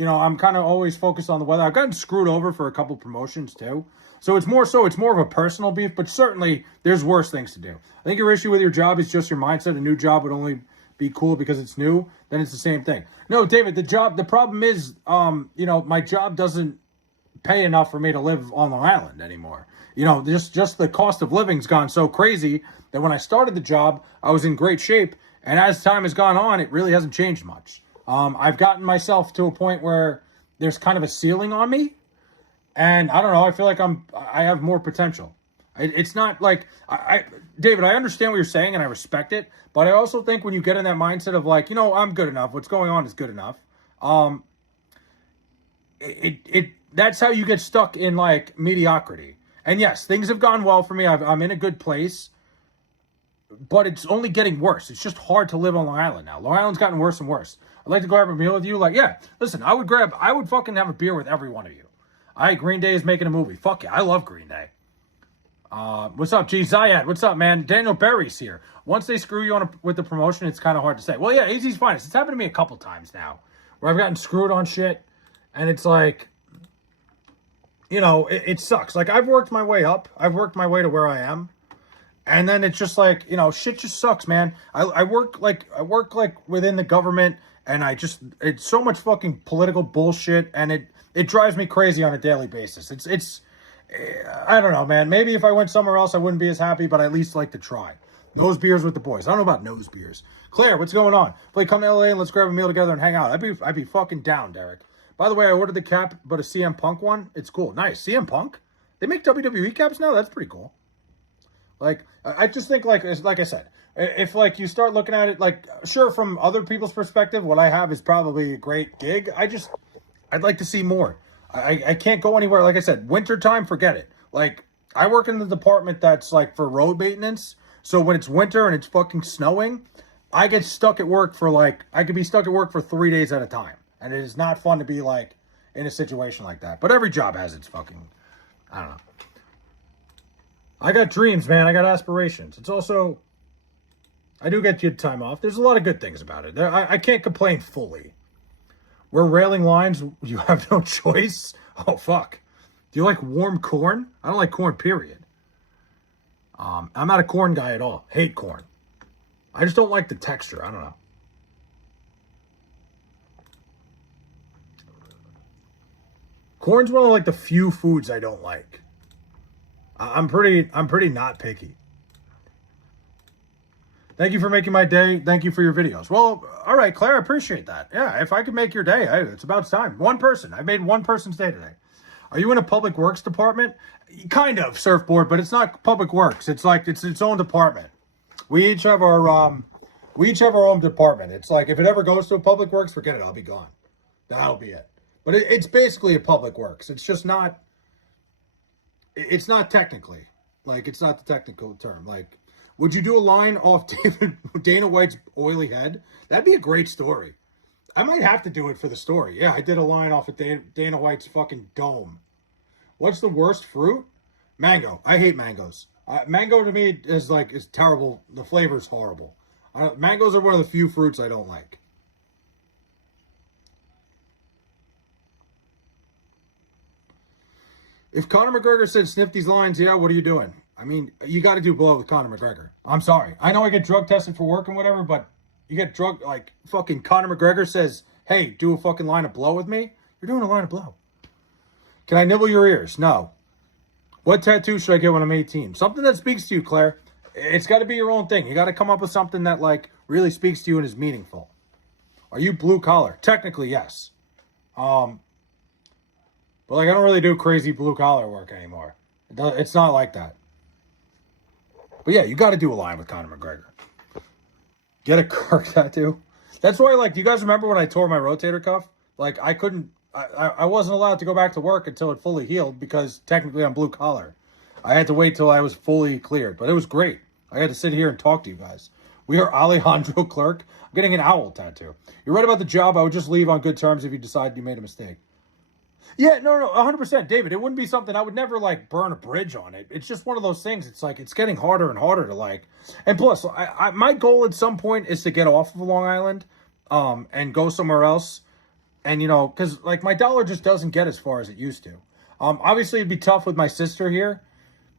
You know, I'm kind of always focused on the weather. I've gotten screwed over for a couple promotions too. So it's more of a personal beef, but certainly there's worse things to do. I think your issue with your job is just your mindset. A new job would only be cool because it's new. Then it's the same thing. No, David, the problem is, you know, my job doesn't pay enough for me to live on Long Island anymore. You know, just the cost of living's gone so crazy that when I started the job, I was in great shape. And as time has gone on, it really hasn't changed much. I've gotten myself to a point where there's kind of a ceiling on me. And I don't know, I feel like I have more potential. It's not like, David, I understand what you're saying and I respect it. But I also think when you get in that mindset of like, you know, I'm good enough. What's going on is good enough. That's how you get stuck in like mediocrity. And yes, things have gone well for me. I'm in a good place. But it's only getting worse. It's just hard to live on Long Island now. Long Island's gotten worse and worse. I'd like to grab a meal with you. Like, yeah, listen, I would fucking have a beer with every one of you. Green Day is making a movie. Fuck yeah, I love Green Day. What's up, G? Zayad, what's up, man? Daniel Berry's here. Once they screw you with the promotion, it's kind of hard to say. Well, yeah, AZ's finest. It's happened to me a couple times now where I've gotten screwed on shit. And it's like, you know, it sucks. Like, I've worked my way up. I've worked my way to where I am. And then it's just like, you know, shit just sucks, man. I work like within the government, and it's so much fucking political bullshit, and it drives me crazy on a daily basis. It's I don't know, man. Maybe if I went somewhere else, I wouldn't be as happy, but I at least like to try. Nose beers with the boys. I don't know about nose beers. Claire, what's going on? Play, come to LA and let's grab a meal together and hang out. I'd be fucking down, Derek. By the way, I ordered the cap, but a CM Punk one. It's cool. Nice. CM Punk? They make WWE caps now? That's pretty cool. Like, I just think, like I said, if, like, you start looking at it, like, sure, from other people's perspective, what I have is probably a great gig. I'd like to see more. I can't go anywhere. Like I said, wintertime, forget it. Like, I work in the department that's, like, for road maintenance. So when it's winter and it's fucking snowing, I get stuck at work for, like, I could be stuck at work for 3 days at a time. And it is not fun to be, like, in a situation like that. But every job has its fucking, I don't know. I got dreams, man. I got aspirations. It's also, I do get good time off. There's a lot of good things about it. I can't complain fully. We're railing lines. You have no choice. Oh, fuck. Do you like warm corn? I don't like corn, period. I'm not a corn guy at all. Hate corn. I just don't like the texture. I don't know. Corn's one of like the few foods I don't like. I'm pretty not picky. Thank you for making my day. Thank you for your videos. Well, all right, Claire, I appreciate that. Yeah, if I could make your day, it's about time. One person. I made one person's day today. Are you in a public works department? Kind of, Surfboard, but it's not public works. It's like it's its own department. We each have our own department. It's like if it ever goes to a public works, forget it. I'll be gone. That'll be it. But it's basically a public works. It's just not. It's not technically, like, it's not the technical term. Like, would you do a line off Dana White's oily head? That'd be a great story. I might have to do it for the story. Yeah, I did a line off of Dana White's fucking dome. What's the worst fruit? Mango. I hate mangoes. Mango to me is terrible. The flavor's horrible. Mangoes are one of the few fruits I don't like. If Conor McGregor said sniff these lines, yeah, what are you doing? I mean, you got to do blow with Conor McGregor. I'm sorry. I know I get drug tested for work and whatever, but you get drug, like, fucking Conor McGregor says, hey, do a fucking line of blow with me? You're doing a line of blow. Can I nibble your ears? No. What tattoo should I get when I'm 18? Something that speaks to you, Claire. It's got to be your own thing. You got to come up with something that like really speaks to you and is meaningful. Are you blue collar? Technically, yes. But like I don't really do crazy blue collar work anymore. It's not like that. But yeah, you got to do a line with Conor McGregor. Get a Kirk tattoo. That's why, like, do you guys remember when I tore my rotator cuff? Like, I wasn't allowed to go back to work until it fully healed because technically I'm blue collar. I had to wait till I was fully cleared, but it was great. I had to sit here and talk to you guys. We are Alejandro Clerk. I'm getting an owl tattoo. You're right about the job. I would just leave on good terms if you decide you made a mistake. Yeah, no, 100%, David. It wouldn't be something I would never like burn a bridge on it. It's just one of those things. It's like it's getting harder and harder to like. And plus, my goal at some point is to get off of Long Island, and go somewhere else. And you know, because like my dollar just doesn't get as far as it used to. Obviously it'd be tough with my sister here.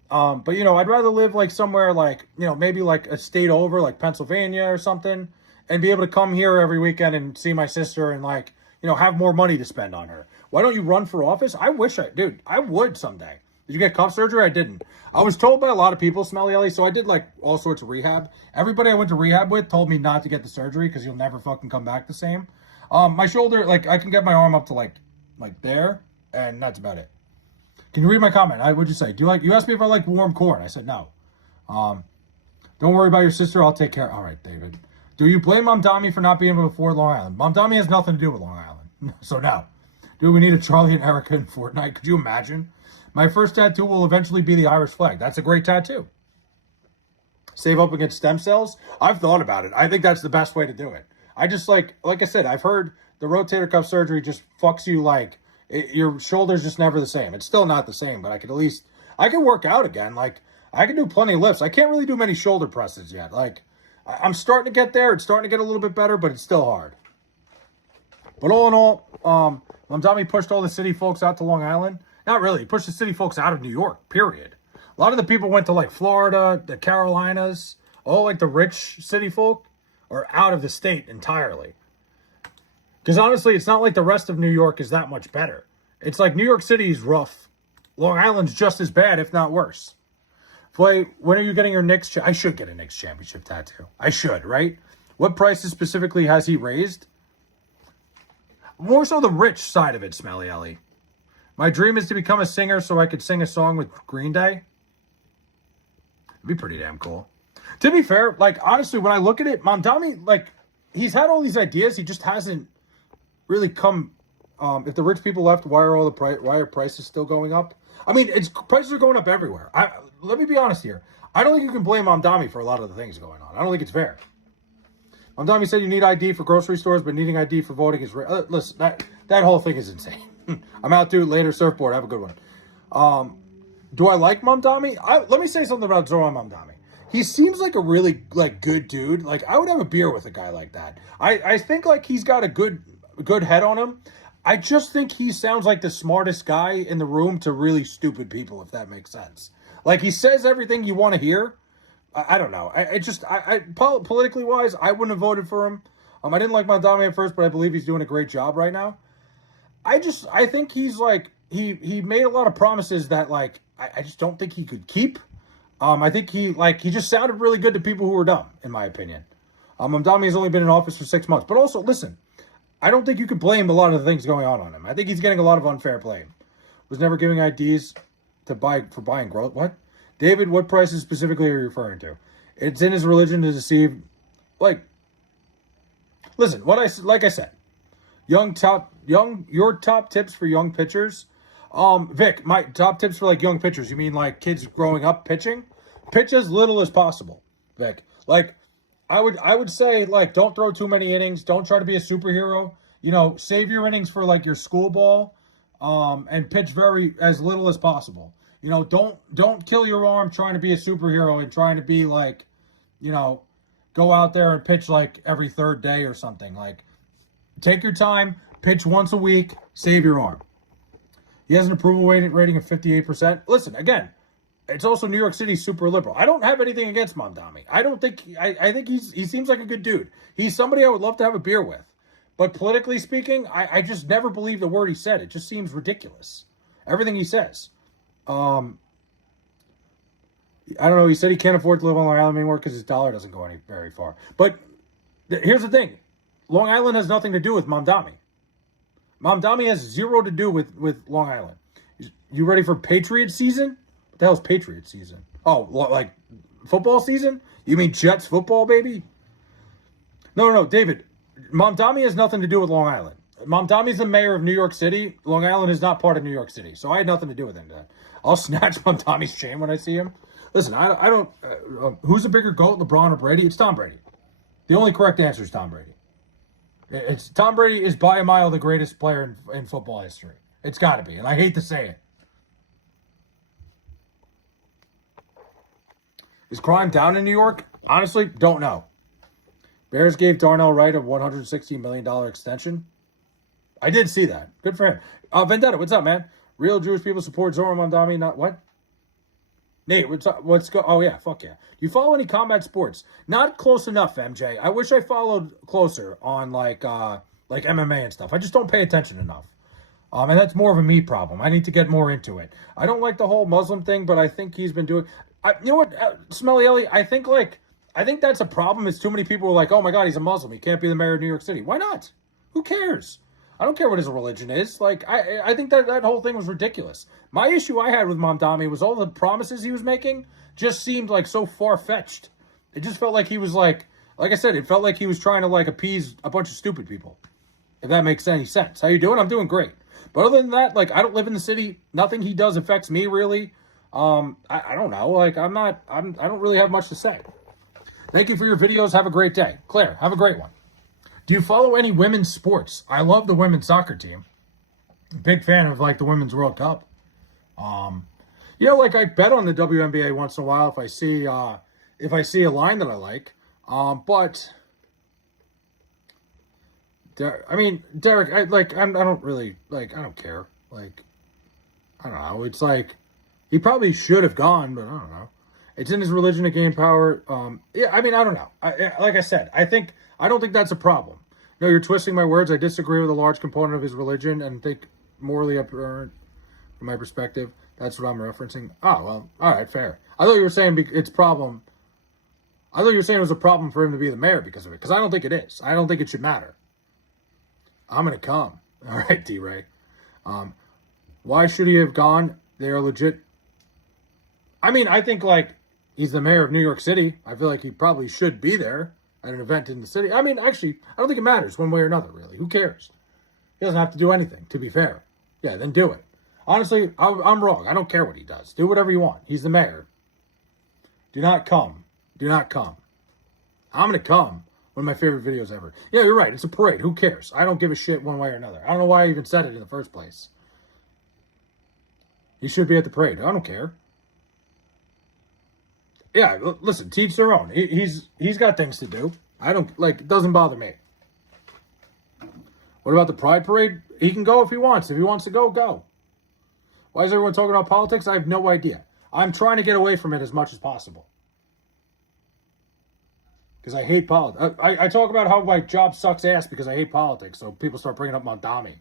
But you know, I'd rather live like somewhere like you know maybe like a state over like Pennsylvania or something, and be able to come here every weekend and see my sister and like you know have more money to spend on her. Why don't you run for office? I wish I would someday. Did you get cuff surgery? I didn't. I was told by a lot of people, Smelly Ellie, so I did like all sorts of rehab. Everybody I went to rehab with told me not to get the surgery because you'll never fucking come back the same. My shoulder, like I can get my arm up to like there, and that's about it. Can you read my comment? What'd you say? You asked me if I like warm corn. I said no. Don't worry about your sister. I'll take care. All right, David. Do you blame Mamdani for not being able to afford Long Island? Mamdani has nothing to do with Long Island. So no. Do we need a Charlie and Erica in Fortnite? Could you imagine? My first tattoo will eventually be the Irish flag. That's a great tattoo. Save up against stem cells? I've thought about it. I think that's the best way to do it. I just like I said, I've heard the rotator cuff surgery just fucks you like, your shoulder's just never the same. It's still not the same, but I can work out again. Like, I can do plenty of lifts. I can't really do many shoulder presses yet. Like, I'm starting to get there. It's starting to get a little bit better, but it's still hard. But all in all, Mamdani pushed all the city folks out to Long Island. Not really. He pushed the city folks out of New York, period. A lot of the people went to like Florida, the Carolinas, all like the rich city folk are out of the state entirely. Because honestly, it's not like the rest of New York is that much better. It's like New York City is rough. Long Island's just as bad, if not worse. Boy, when are you getting your Knicks? I should get a Knicks championship tattoo. I should, right? What prices specifically has he raised? More so the rich side of it, Smelly Ellie. My dream is to become a singer so I could sing a song with Green Day. It'd be pretty damn cool. To be fair, like, honestly, when I look at it, Mamdani, like, he's had all these ideas. He just hasn't really come. If the rich people left, why are prices still going up? I mean, prices are going up everywhere. Let me be honest here. I don't think you can blame Mamdani for a lot of the things going on. I don't think it's fair. Mamdani said you need ID for grocery stores, but needing ID for voting is... listen, that whole thing is insane. I'm out, dude. Later, surfboard. Have a good one. Do I like Mamdani? Let me say something about Zoran Mamdani. He seems like a really like good dude. Like, I would have a beer with a guy like that. I think like he's got a good head on him. I just think he sounds like the smartest guy in the room to really stupid people, if that makes sense. Like, he says everything you want to hear. I don't know. Politically wise, I wouldn't have voted for him. I didn't like Mamdani at first, but I believe he's doing a great job right now. I think he's like, he made a lot of promises that like, I just don't think he could keep. I think he just sounded really good to people who were dumb, in my opinion. Mamdani has only been in office for 6 months. But also, listen, I don't think you could blame a lot of the things going on him. I think he's getting a lot of unfair blame. Was never giving IDs for buying growth. What? David, what prices specifically are you referring to? It's in his religion to deceive. Like, listen, like I said, your top tips for young pitchers. Vic, my top tips for like young pitchers. You mean like kids growing up pitching? Pitch as little as possible, Vic. Like, I would say like don't throw too many innings. Don't try to be a superhero. You know, save your innings for like your school ball, and pitch as little as possible. You know, don't kill your arm trying to be a superhero and trying to be like, you know, go out there and pitch like every third day or something. Like, take your time, pitch once a week, save your arm. He has an approval rating of 58%. Listen, again, it's also New York City super liberal. I don't have anything against Mamdani. I think he seems like a good dude. He's somebody I would love to have a beer with. But politically speaking, I just never believe the word he said. It just seems ridiculous. Everything he says. I don't know. He said he can't afford to live on Long Island anymore because his dollar doesn't go very far. But here's the thing. Long Island has nothing to do with Mamdani. Mamdani has zero to do with Long Island. You ready for Patriot season? What the hell's Patriot season? Oh, like football season? You mean Jets football, baby? No, David. Mamdani has nothing to do with Long Island. Mamdani's the mayor of New York City. Long Island is not part of New York City, so I had nothing to do with it. I'll snatch Mamdani's chain when I see him. Listen, I don't. Who's a bigger GOAT, LeBron or Brady? It's Tom Brady. The only correct answer is Tom Brady. It's Tom Brady is by a mile the greatest player in football history. It's got to be, and I hate to say it. Is crime down in New York? Honestly, don't know. Bears gave Darnell Wright a $160 million extension. I did see that. Good for him. Vendetta, what's up, man? Real Jewish people support Zoran Mamdani, not what? Nate, what's go? Oh, yeah, fuck yeah. Do you follow any combat sports? Not close enough, MJ. I wish I followed closer on, like MMA and stuff. I just don't pay attention enough. And that's more of a me problem. I need to get more into it. I don't like the whole Muslim thing, but I think he's been doing... you know what, Smelly Ellie? I think that's a problem is too many people are like, oh my God, he's a Muslim. He can't be the mayor of New York City. Why not? Who cares? I don't care what his religion is. Like, I think that whole thing was ridiculous. My issue I had with Mamdani was all the promises he was making just seemed like so far-fetched. It just felt like he was like I said, it felt like he was trying to like appease a bunch of stupid people. If that makes any sense. How you doing? I'm doing great. But other than that, like, I don't live in the city. Nothing he does affects me really. I don't know. Like, I don't really have much to say. Thank you for your videos. Have a great day. Claire, have a great one. Do you follow any women's sports? I love the women's soccer team. Big fan of, like, the Women's World Cup. You know, like, I bet on the WNBA once in a while if I see a line that I like. But, I mean, Derek, I don't really, like, I don't care. Like, I don't know. It's like, he probably should have gone, but I don't know. It's in his religion to gain power. Yeah, I mean, I don't know. Like I said, I don't think that's a problem. No, you're twisting my words. I disagree with a large component of his religion and think morally apparent from my perspective. That's what I'm referencing. Oh, well, all right, fair. I thought you were saying it's problem. I thought you were saying it was a problem for him to be the mayor because of it. Because I don't think it is. I don't think it should matter. I'm going to come. All right, D-Ray. Why should he have gone? They are legit. I mean, I think, like, he's the mayor of New York City. I feel like he probably should be there at an event in the city. I mean, actually, I don't think it matters one way or another, really. Who cares? He doesn't have to do anything, to be fair. Yeah, then do it. Honestly, I'm wrong. I don't care what he does. Do whatever you want. He's the mayor. Do not come. Do not come. I'm going to come. One of my favorite videos ever. Yeah, you're right. It's a parade. Who cares? I don't give a shit one way or another. I don't know why I even said it in the first place. He should be at the parade. I don't care. Yeah, listen, teach their own. He's got things to do. I don't, like, it doesn't bother me. What about the Pride Parade? He can go if he wants. If he wants to go, go. Why is everyone talking about politics? I have no idea. I'm trying to get away from it as much as possible. Because I hate politics. I talk about how my job sucks ass because I hate politics, so people start bringing up Mamdani.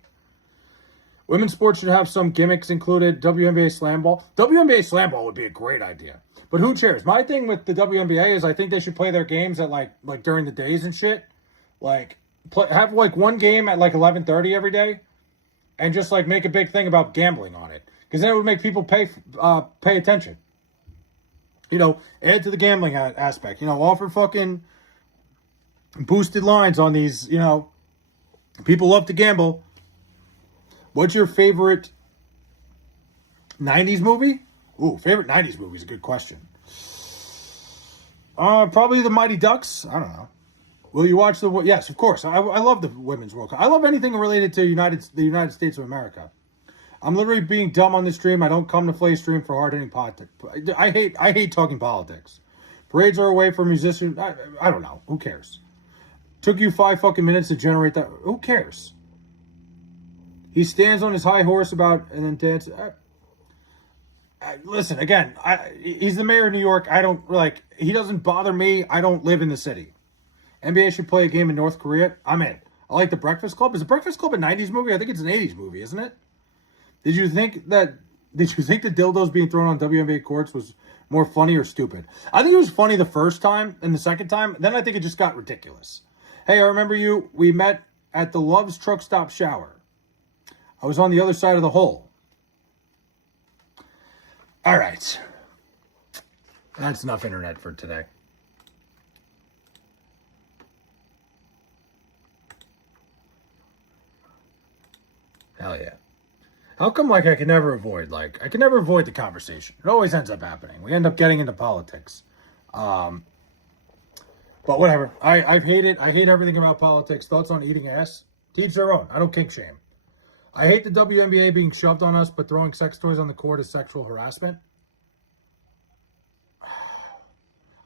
Women's sports should have some gimmicks included. WNBA Slam Ball. WNBA Slam Ball would be a great idea. But who cares? My thing with the WNBA is I think they should play their games at like during the days and shit. Like have like one game at like 11:30 every day, and just like make a big thing about gambling on it, because then it would make people pay attention. You know, add to the gambling aspect. You know, offer fucking boosted lines on these. You know, people love to gamble. What's your favorite 90s movie? Ooh, favorite 90s movie is a good question. Probably the Mighty Ducks. I don't know. Will you watch the... Yes, of course. I love the Women's World Cup. I love anything related to the United States of America. I'm literally being dumb on this stream. I don't come to play stream for hard-hitting politics. I hate talking politics. Parades are a way for musicians... I don't know. Who cares? Took you 5 fucking minutes to generate that. Who cares? He stands on his high horse about and then dances. Listen, again, he's the mayor of New York. I don't, like, he doesn't bother me. I don't live in the city. NBA should play a game in North Korea. I'm in. I like The Breakfast Club. Is The Breakfast Club a 90s movie? I think it's an 80s movie, isn't it? Did you think the dildos being thrown on WNBA courts was More funny or stupid? I think it was funny the first time, and the second time, then I think it just got ridiculous. Hey, I remember you. We met at the Love's Truck Stop Shower. I was on the other side of the hole. All right. That's enough internet for today. Hell yeah. How come, I can never avoid, the conversation? It always ends up happening. We end up getting into politics. But whatever. I hate it. I hate everything about politics. Thoughts on eating ass? To each their own. I don't kink shame. I hate the WNBA being shoved on us, but throwing sex toys on the court is sexual harassment.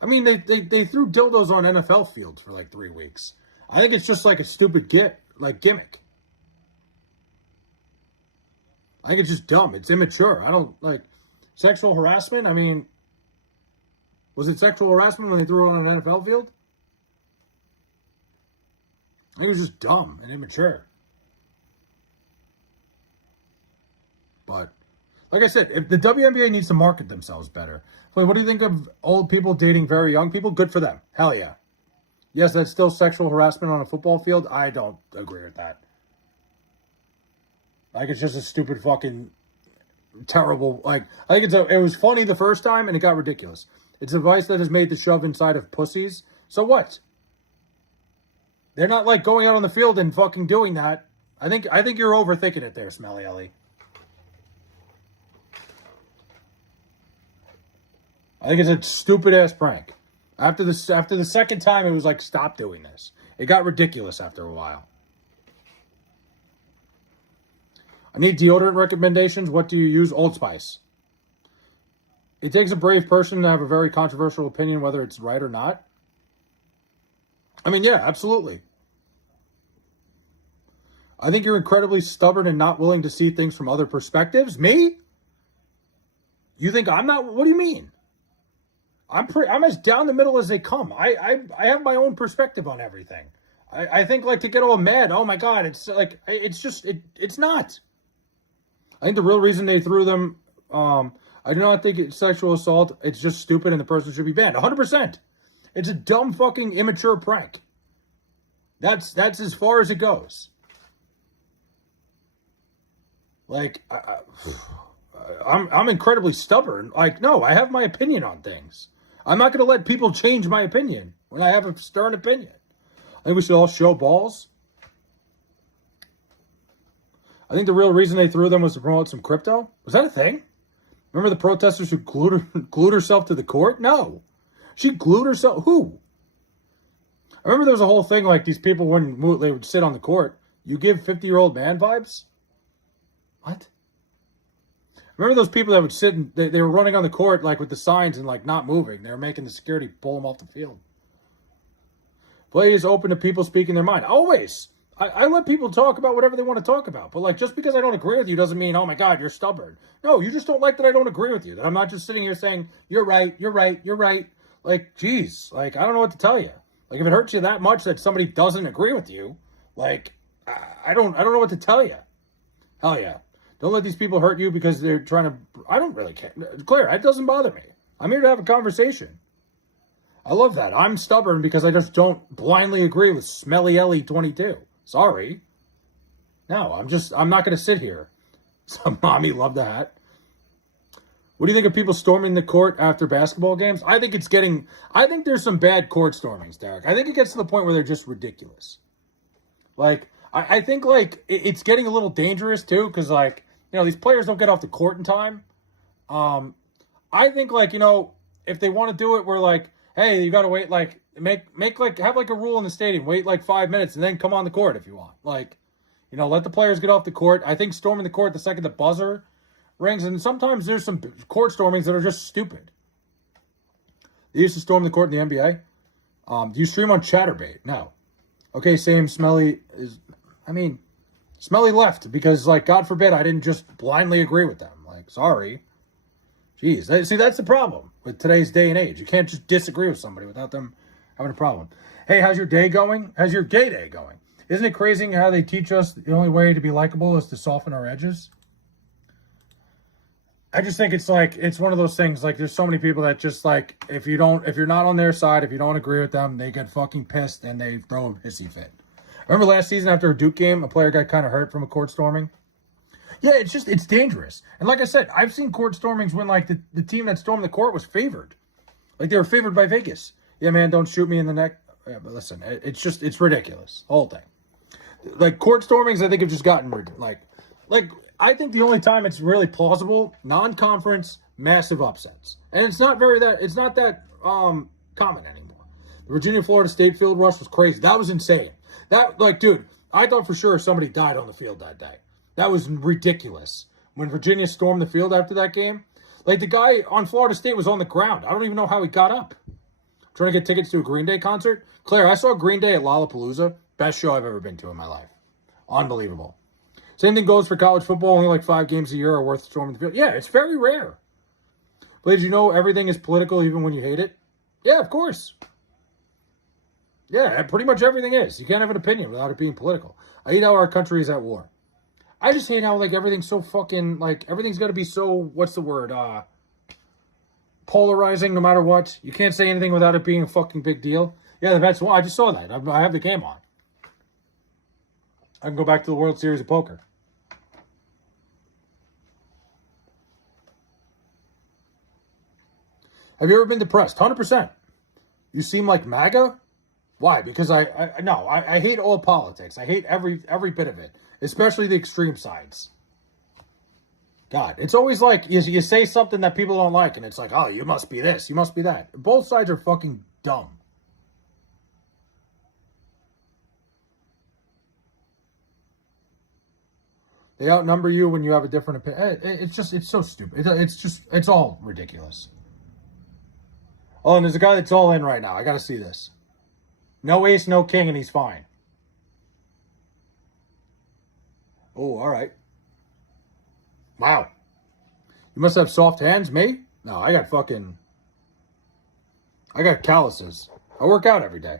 I mean, they threw dildos on NFL fields for 3 weeks. I think it's just a stupid gimmick. I think it's just dumb. It's immature. I don't sexual harassment. I mean, was it sexual harassment when they threw it on an NFL field? I think it was just dumb and immature. But, like I said, if the WNBA needs to market themselves better. What do you think of old people dating very young people? Good for them. Hell yeah. Yes, that's still sexual harassment on a football field. I don't agree with that. It's just a stupid fucking terrible, I think it was funny the first time and it got ridiculous. It's advice that is made to shove inside of pussies. So what? They're not going out on the field and fucking doing that. I think you're overthinking it there, Smelly Ellie. I think it's a stupid ass prank. After the second time, it was stop doing this. It got ridiculous after a while. I need deodorant recommendations. What do you use? Old Spice. It takes a brave person to have a very controversial opinion, whether it's right or not. I mean, yeah, absolutely. I think you're incredibly stubborn and not willing to see things from other perspectives. Me? You think I'm not? What do you mean? I'm as down the middle as they come. I have my own perspective on everything. I think to get all mad. Oh my God, it's it's not. I think the real reason they threw them, I do not think it's sexual assault. It's just stupid and the person should be banned. 100%. It's a dumb fucking immature prank. That's as far as it goes. I'm incredibly stubborn. No, I have my opinion on things. I'm not going to let people change my opinion when I have a stern opinion. I think we should all show balls. I think the real reason they threw them was to promote some crypto. Was that a thing? Remember the protesters who glued herself to the court? No. She glued herself. Who? I remember there was a whole thing these people, when they would sit on the court, you give 50-year-old man vibes? What? Remember those people that would sit and they were running on the court with the signs and not moving. They were making the security pull them off the field. Play is open to people speaking their mind. Always. I let people talk about whatever they want to talk about. But just because I don't agree with you doesn't mean, oh my God, you're stubborn. No, you just don't like that I don't agree with you. That I'm not just sitting here saying, you're right, you're right, you're right. Geez, I don't know what to tell you. If it hurts you that much that somebody doesn't agree with you, I don't know what to tell you. Hell yeah. Don't let these people hurt you because they're trying to... I don't really care. Claire, it doesn't bother me. I'm here to have a conversation. I love that. I'm stubborn because I just don't blindly agree with Smelly Ellie 22. Sorry. No, I'm not going to sit here. So, mommy, love the hat. What do you think of people storming the court after basketball games? I think there's some bad court stormings, Derek. I think it gets to the point where they're just ridiculous. I think it's getting a little dangerous too, because these players don't get off the court in time. I think if they want to do it, we're hey, you got to wait have a rule in the stadium, wait 5 minutes and then come on the court if you want. Let the players get off the court. I think storming the court the second the buzzer rings, and sometimes there's some court stormings that are just stupid. They used to storm the court in the NBA. Do you stream on Chatterbait? No. Okay, same. Smelly left because, God forbid, I didn't just blindly agree with them. Sorry. Jeez. See, that's the problem with today's day and age. You can't just disagree with somebody without them having a problem. Hey, how's your day going? How's your gay day going? Isn't it crazy how they teach us the only way to be likable is to soften our edges? I just think it's like it's one of those things. Like there's so many people that just like if you're not on their side, if you don't agree with them, they get fucking pissed and they throw a hissy fit. Remember last season after a Duke game, a player got kind of hurt from a court storming. Yeah, it's dangerous. And like I said, I've seen court stormings when like the team that stormed the court was favored. Like they were favored by Vegas. Yeah, man, don't shoot me in the neck. Yeah, but listen, it's ridiculous. The whole thing. Like court stormings, I think have just gotten like I think the only time it's really plausible, non-conference massive upsets, and it's not that common anymore. The Virginia Florida State field rush was crazy. That was insane. That like, dude, I thought for sure somebody died on the field that day. That was ridiculous. When Virginia stormed the field after that game, like the guy on Florida State was on the ground. I don't even know how he got up. Trying to get tickets to a Green Day concert. Claire, I saw Green Day at Lollapalooza. Best show I've ever been to in my life. Unbelievable. Same thing goes for college football. Only like 5 games a year are worth storming the field. Yeah, it's very rare. But did you know everything is political even when you hate it? Yeah, of course. Yeah, pretty much everything is. You can't have an opinion without it being political. I hate how our country is at war. I just hate how like everything's so fucking like everything's got to be so what's the word polarizing no matter what. You can't say anything without it being a fucking big deal. Yeah, the Mets won. I just saw that. I have the game on. I can go back to the World Series of Poker. Have you ever been depressed? 100%. You seem like MAGA? Why? Because I hate all politics. I hate every bit of it, especially the extreme sides. God, it's always like you say something that people don't like, and it's like, oh, you must be this, you must be that. Both sides are fucking dumb. They outnumber you when you have a different opinion. It's so stupid. It's all ridiculous. Oh, and there's a guy that's all in right now. I got to see this. No ace, no king, and he's fine. Oh, all right. Wow. You must have soft hands, me? No, I got calluses. I work out every day.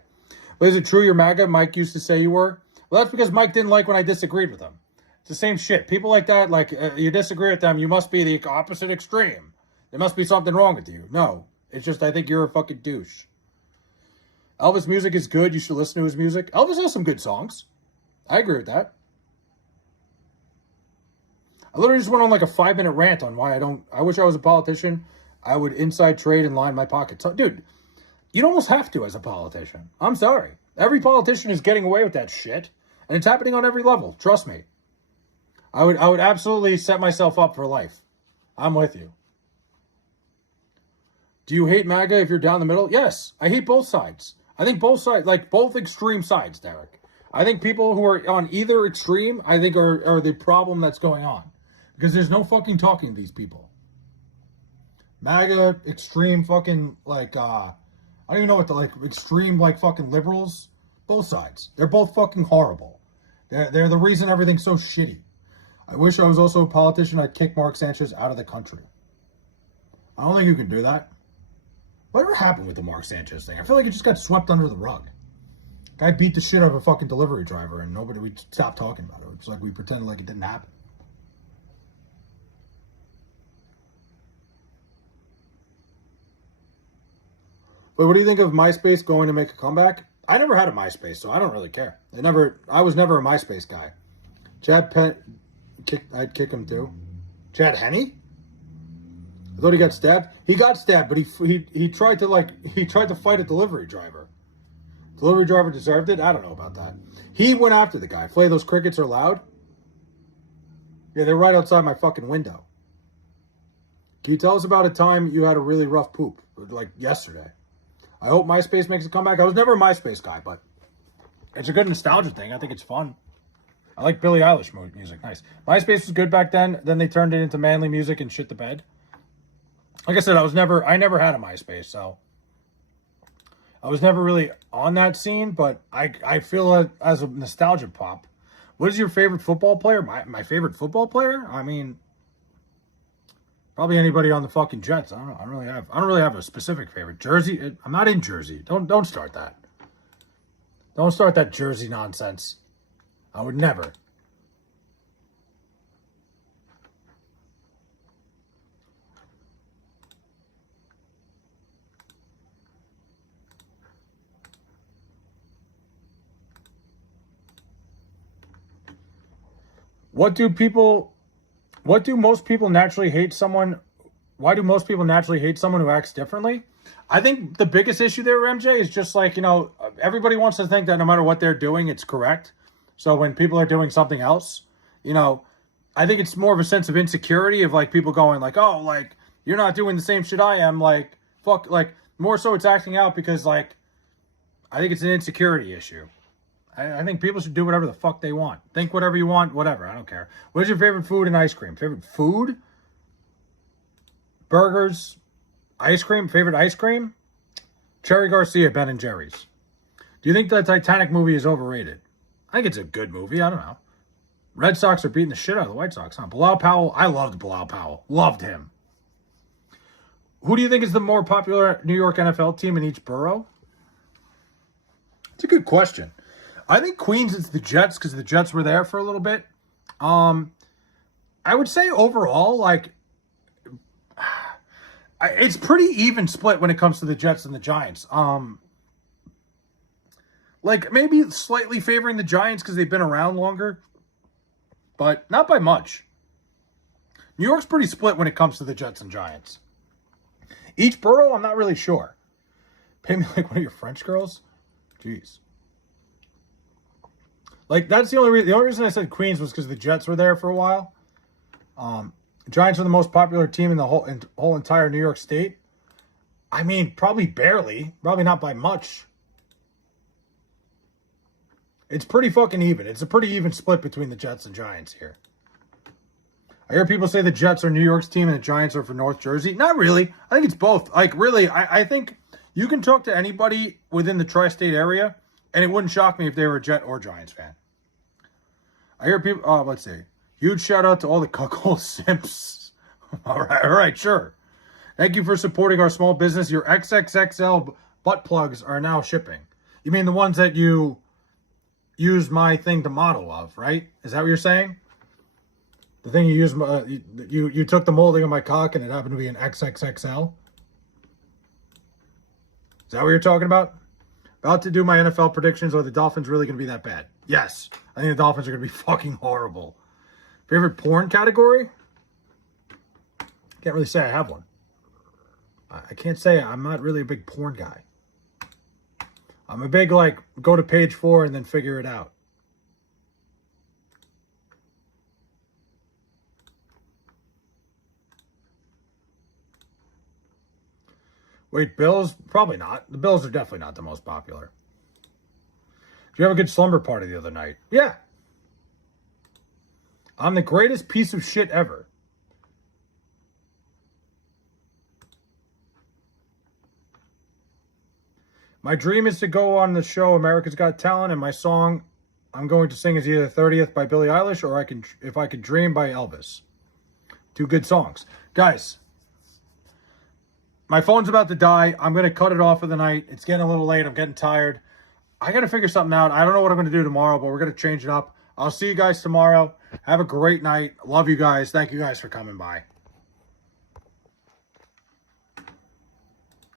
But is it true you're MAGA? Mike used to say you were? Well, that's because Mike didn't like when I disagreed with him. It's the same shit. People like that, like, you disagree with them, you must be the opposite extreme. There must be something wrong with you. No. It's just I think you're a fucking douche. Elvis' music is good. You should listen to his music. Elvis has some good songs. I agree with that. I literally just went on like a 5-minute rant on why I wish I was a politician. I would inside trade and line my pockets. Dude, you'd almost have to as a politician. I'm sorry. Every politician is getting away with that shit. And it's happening on every level. Trust me. I would absolutely set myself up for life. I'm with you. Do you hate MAGA if you're down the middle? Yes. I hate both sides. I think both sides, like both extreme sides, Derek. I think people who are on either extreme, I think are the problem that's going on. Because there's no fucking talking to these people. MAGA, extreme fucking, like, I don't even know what the, like, extreme, like, fucking liberals. Both sides. They're both fucking horrible. They're the reason everything's so shitty. I wish I was also a politician. I'd kick Mark Sanchez out of the country. I don't think you can do that. Whatever happened with the Mark Sanchez thing? I feel like it just got swept under the rug. Guy beat the shit out of a fucking delivery driver and we stopped talking about it. It's like we pretended like it didn't happen. But what do you think of MySpace going to make a comeback? I never had a MySpace, so I don't really care. I was never a MySpace guy. I'd kick him too. Chad Henne? I thought he got stabbed. He got stabbed, but he tried to fight a delivery driver. Delivery driver deserved it? I don't know about that. He went after the guy. Flay, those crickets are loud? Yeah, they're right outside my fucking window. Can you tell us about a time you had a really rough poop? Like yesterday. I hope MySpace makes a comeback. I was never a MySpace guy, but it's a good nostalgia thing. I think it's fun. I like Billie Eilish music. Nice. MySpace was good back then. Then they turned it into manly music and shit the bed. Like I said, I never had a MySpace, so I was never really on that scene, but I feel it as a nostalgia pop. What is your favorite football player? My favorite football player? I mean, probably anybody on the fucking Jets. I don't really have a specific favorite. Jersey? I'm not in Jersey. Don't start that. Don't start that Jersey nonsense. I would never. What do people? What do most people naturally hate someone? Why do most people naturally hate someone who acts differently? I think the biggest issue there, MJ, is just like, everybody wants to think that no matter what they're doing, it's correct. So when people are doing something else, you know, I think it's more of a sense of insecurity of like people going like, oh, like you're not doing the same shit I am. Like, fuck, like more so it's acting out because like, I think it's an insecurity issue. I think people should do whatever the fuck they want. Think whatever you want, whatever. I don't care. What is your favorite food and ice cream? Favorite food? Burgers, ice cream, favorite ice cream? Cherry Garcia, Ben and Jerry's. Do you think the Titanic movie is overrated? I think it's a good movie. I don't know. Red Sox are beating the shit out of the White Sox, huh? Bilal Powell, I loved Bilal Powell. Loved him. Who do you think is the more popular New York NFL team in each borough? It's a good question. I think Queens is the Jets because the Jets were there for a little bit. I would say overall, like, it's pretty even split when it comes to the Jets and the Giants. Like maybe slightly favoring the Giants because they've been around longer, but not by much. New York's pretty split when it comes to the Jets and Giants. Each borough, I'm not really sure. Pay me like one of your French girls? Jeez. Like that's the only reason. The only reason I said Queens was because the Jets were there for a while. Giants are the most popular team in the whole entire New York State. I mean, probably barely. Probably not by much. It's pretty fucking even. It's a pretty even split between the Jets and Giants here. I hear people say the Jets are New York's team and the Giants are for North Jersey. Not really. I think it's both. Like, really, I think you can talk to anybody within the tri-state area, and it wouldn't shock me if they were a Jet or Giants fan. I hear people, let's see. Huge shout out to all the cuckold simps. All right, sure. Thank you for supporting our small business. Your XXXL butt plugs are now shipping. You mean the ones that you use my thing to model of, right? Is that what you're saying? The thing you use, you took the molding of my cock and it happened to be an XXXL? Is that what you're talking about? About to do my NFL predictions. Are the Dolphins really going to be that bad? Yes. I think the Dolphins are going to be fucking horrible. Favorite porn category? Can't really say I have one. I can't say I'm not really a big porn guy. I'm a big, like, go to page 4 and then figure it out. Wait, Bills? Probably not. The Bills are definitely not the most popular. Did you have a good slumber party the other night? Yeah. I'm the greatest piece of shit ever. My dream is to go on the show America's Got Talent, and my song I'm going to sing is either 30th by Billie Eilish or If I Could Dream by Elvis. 2 good songs. Guys, my phone's about to die. I'm going to cut it off for the night. It's getting a little late. I'm getting tired. I got to figure something out. I don't know what I'm going to do tomorrow, but we're going to change it up. I'll see you guys tomorrow. Have a great night. Love you guys. Thank you guys for coming by.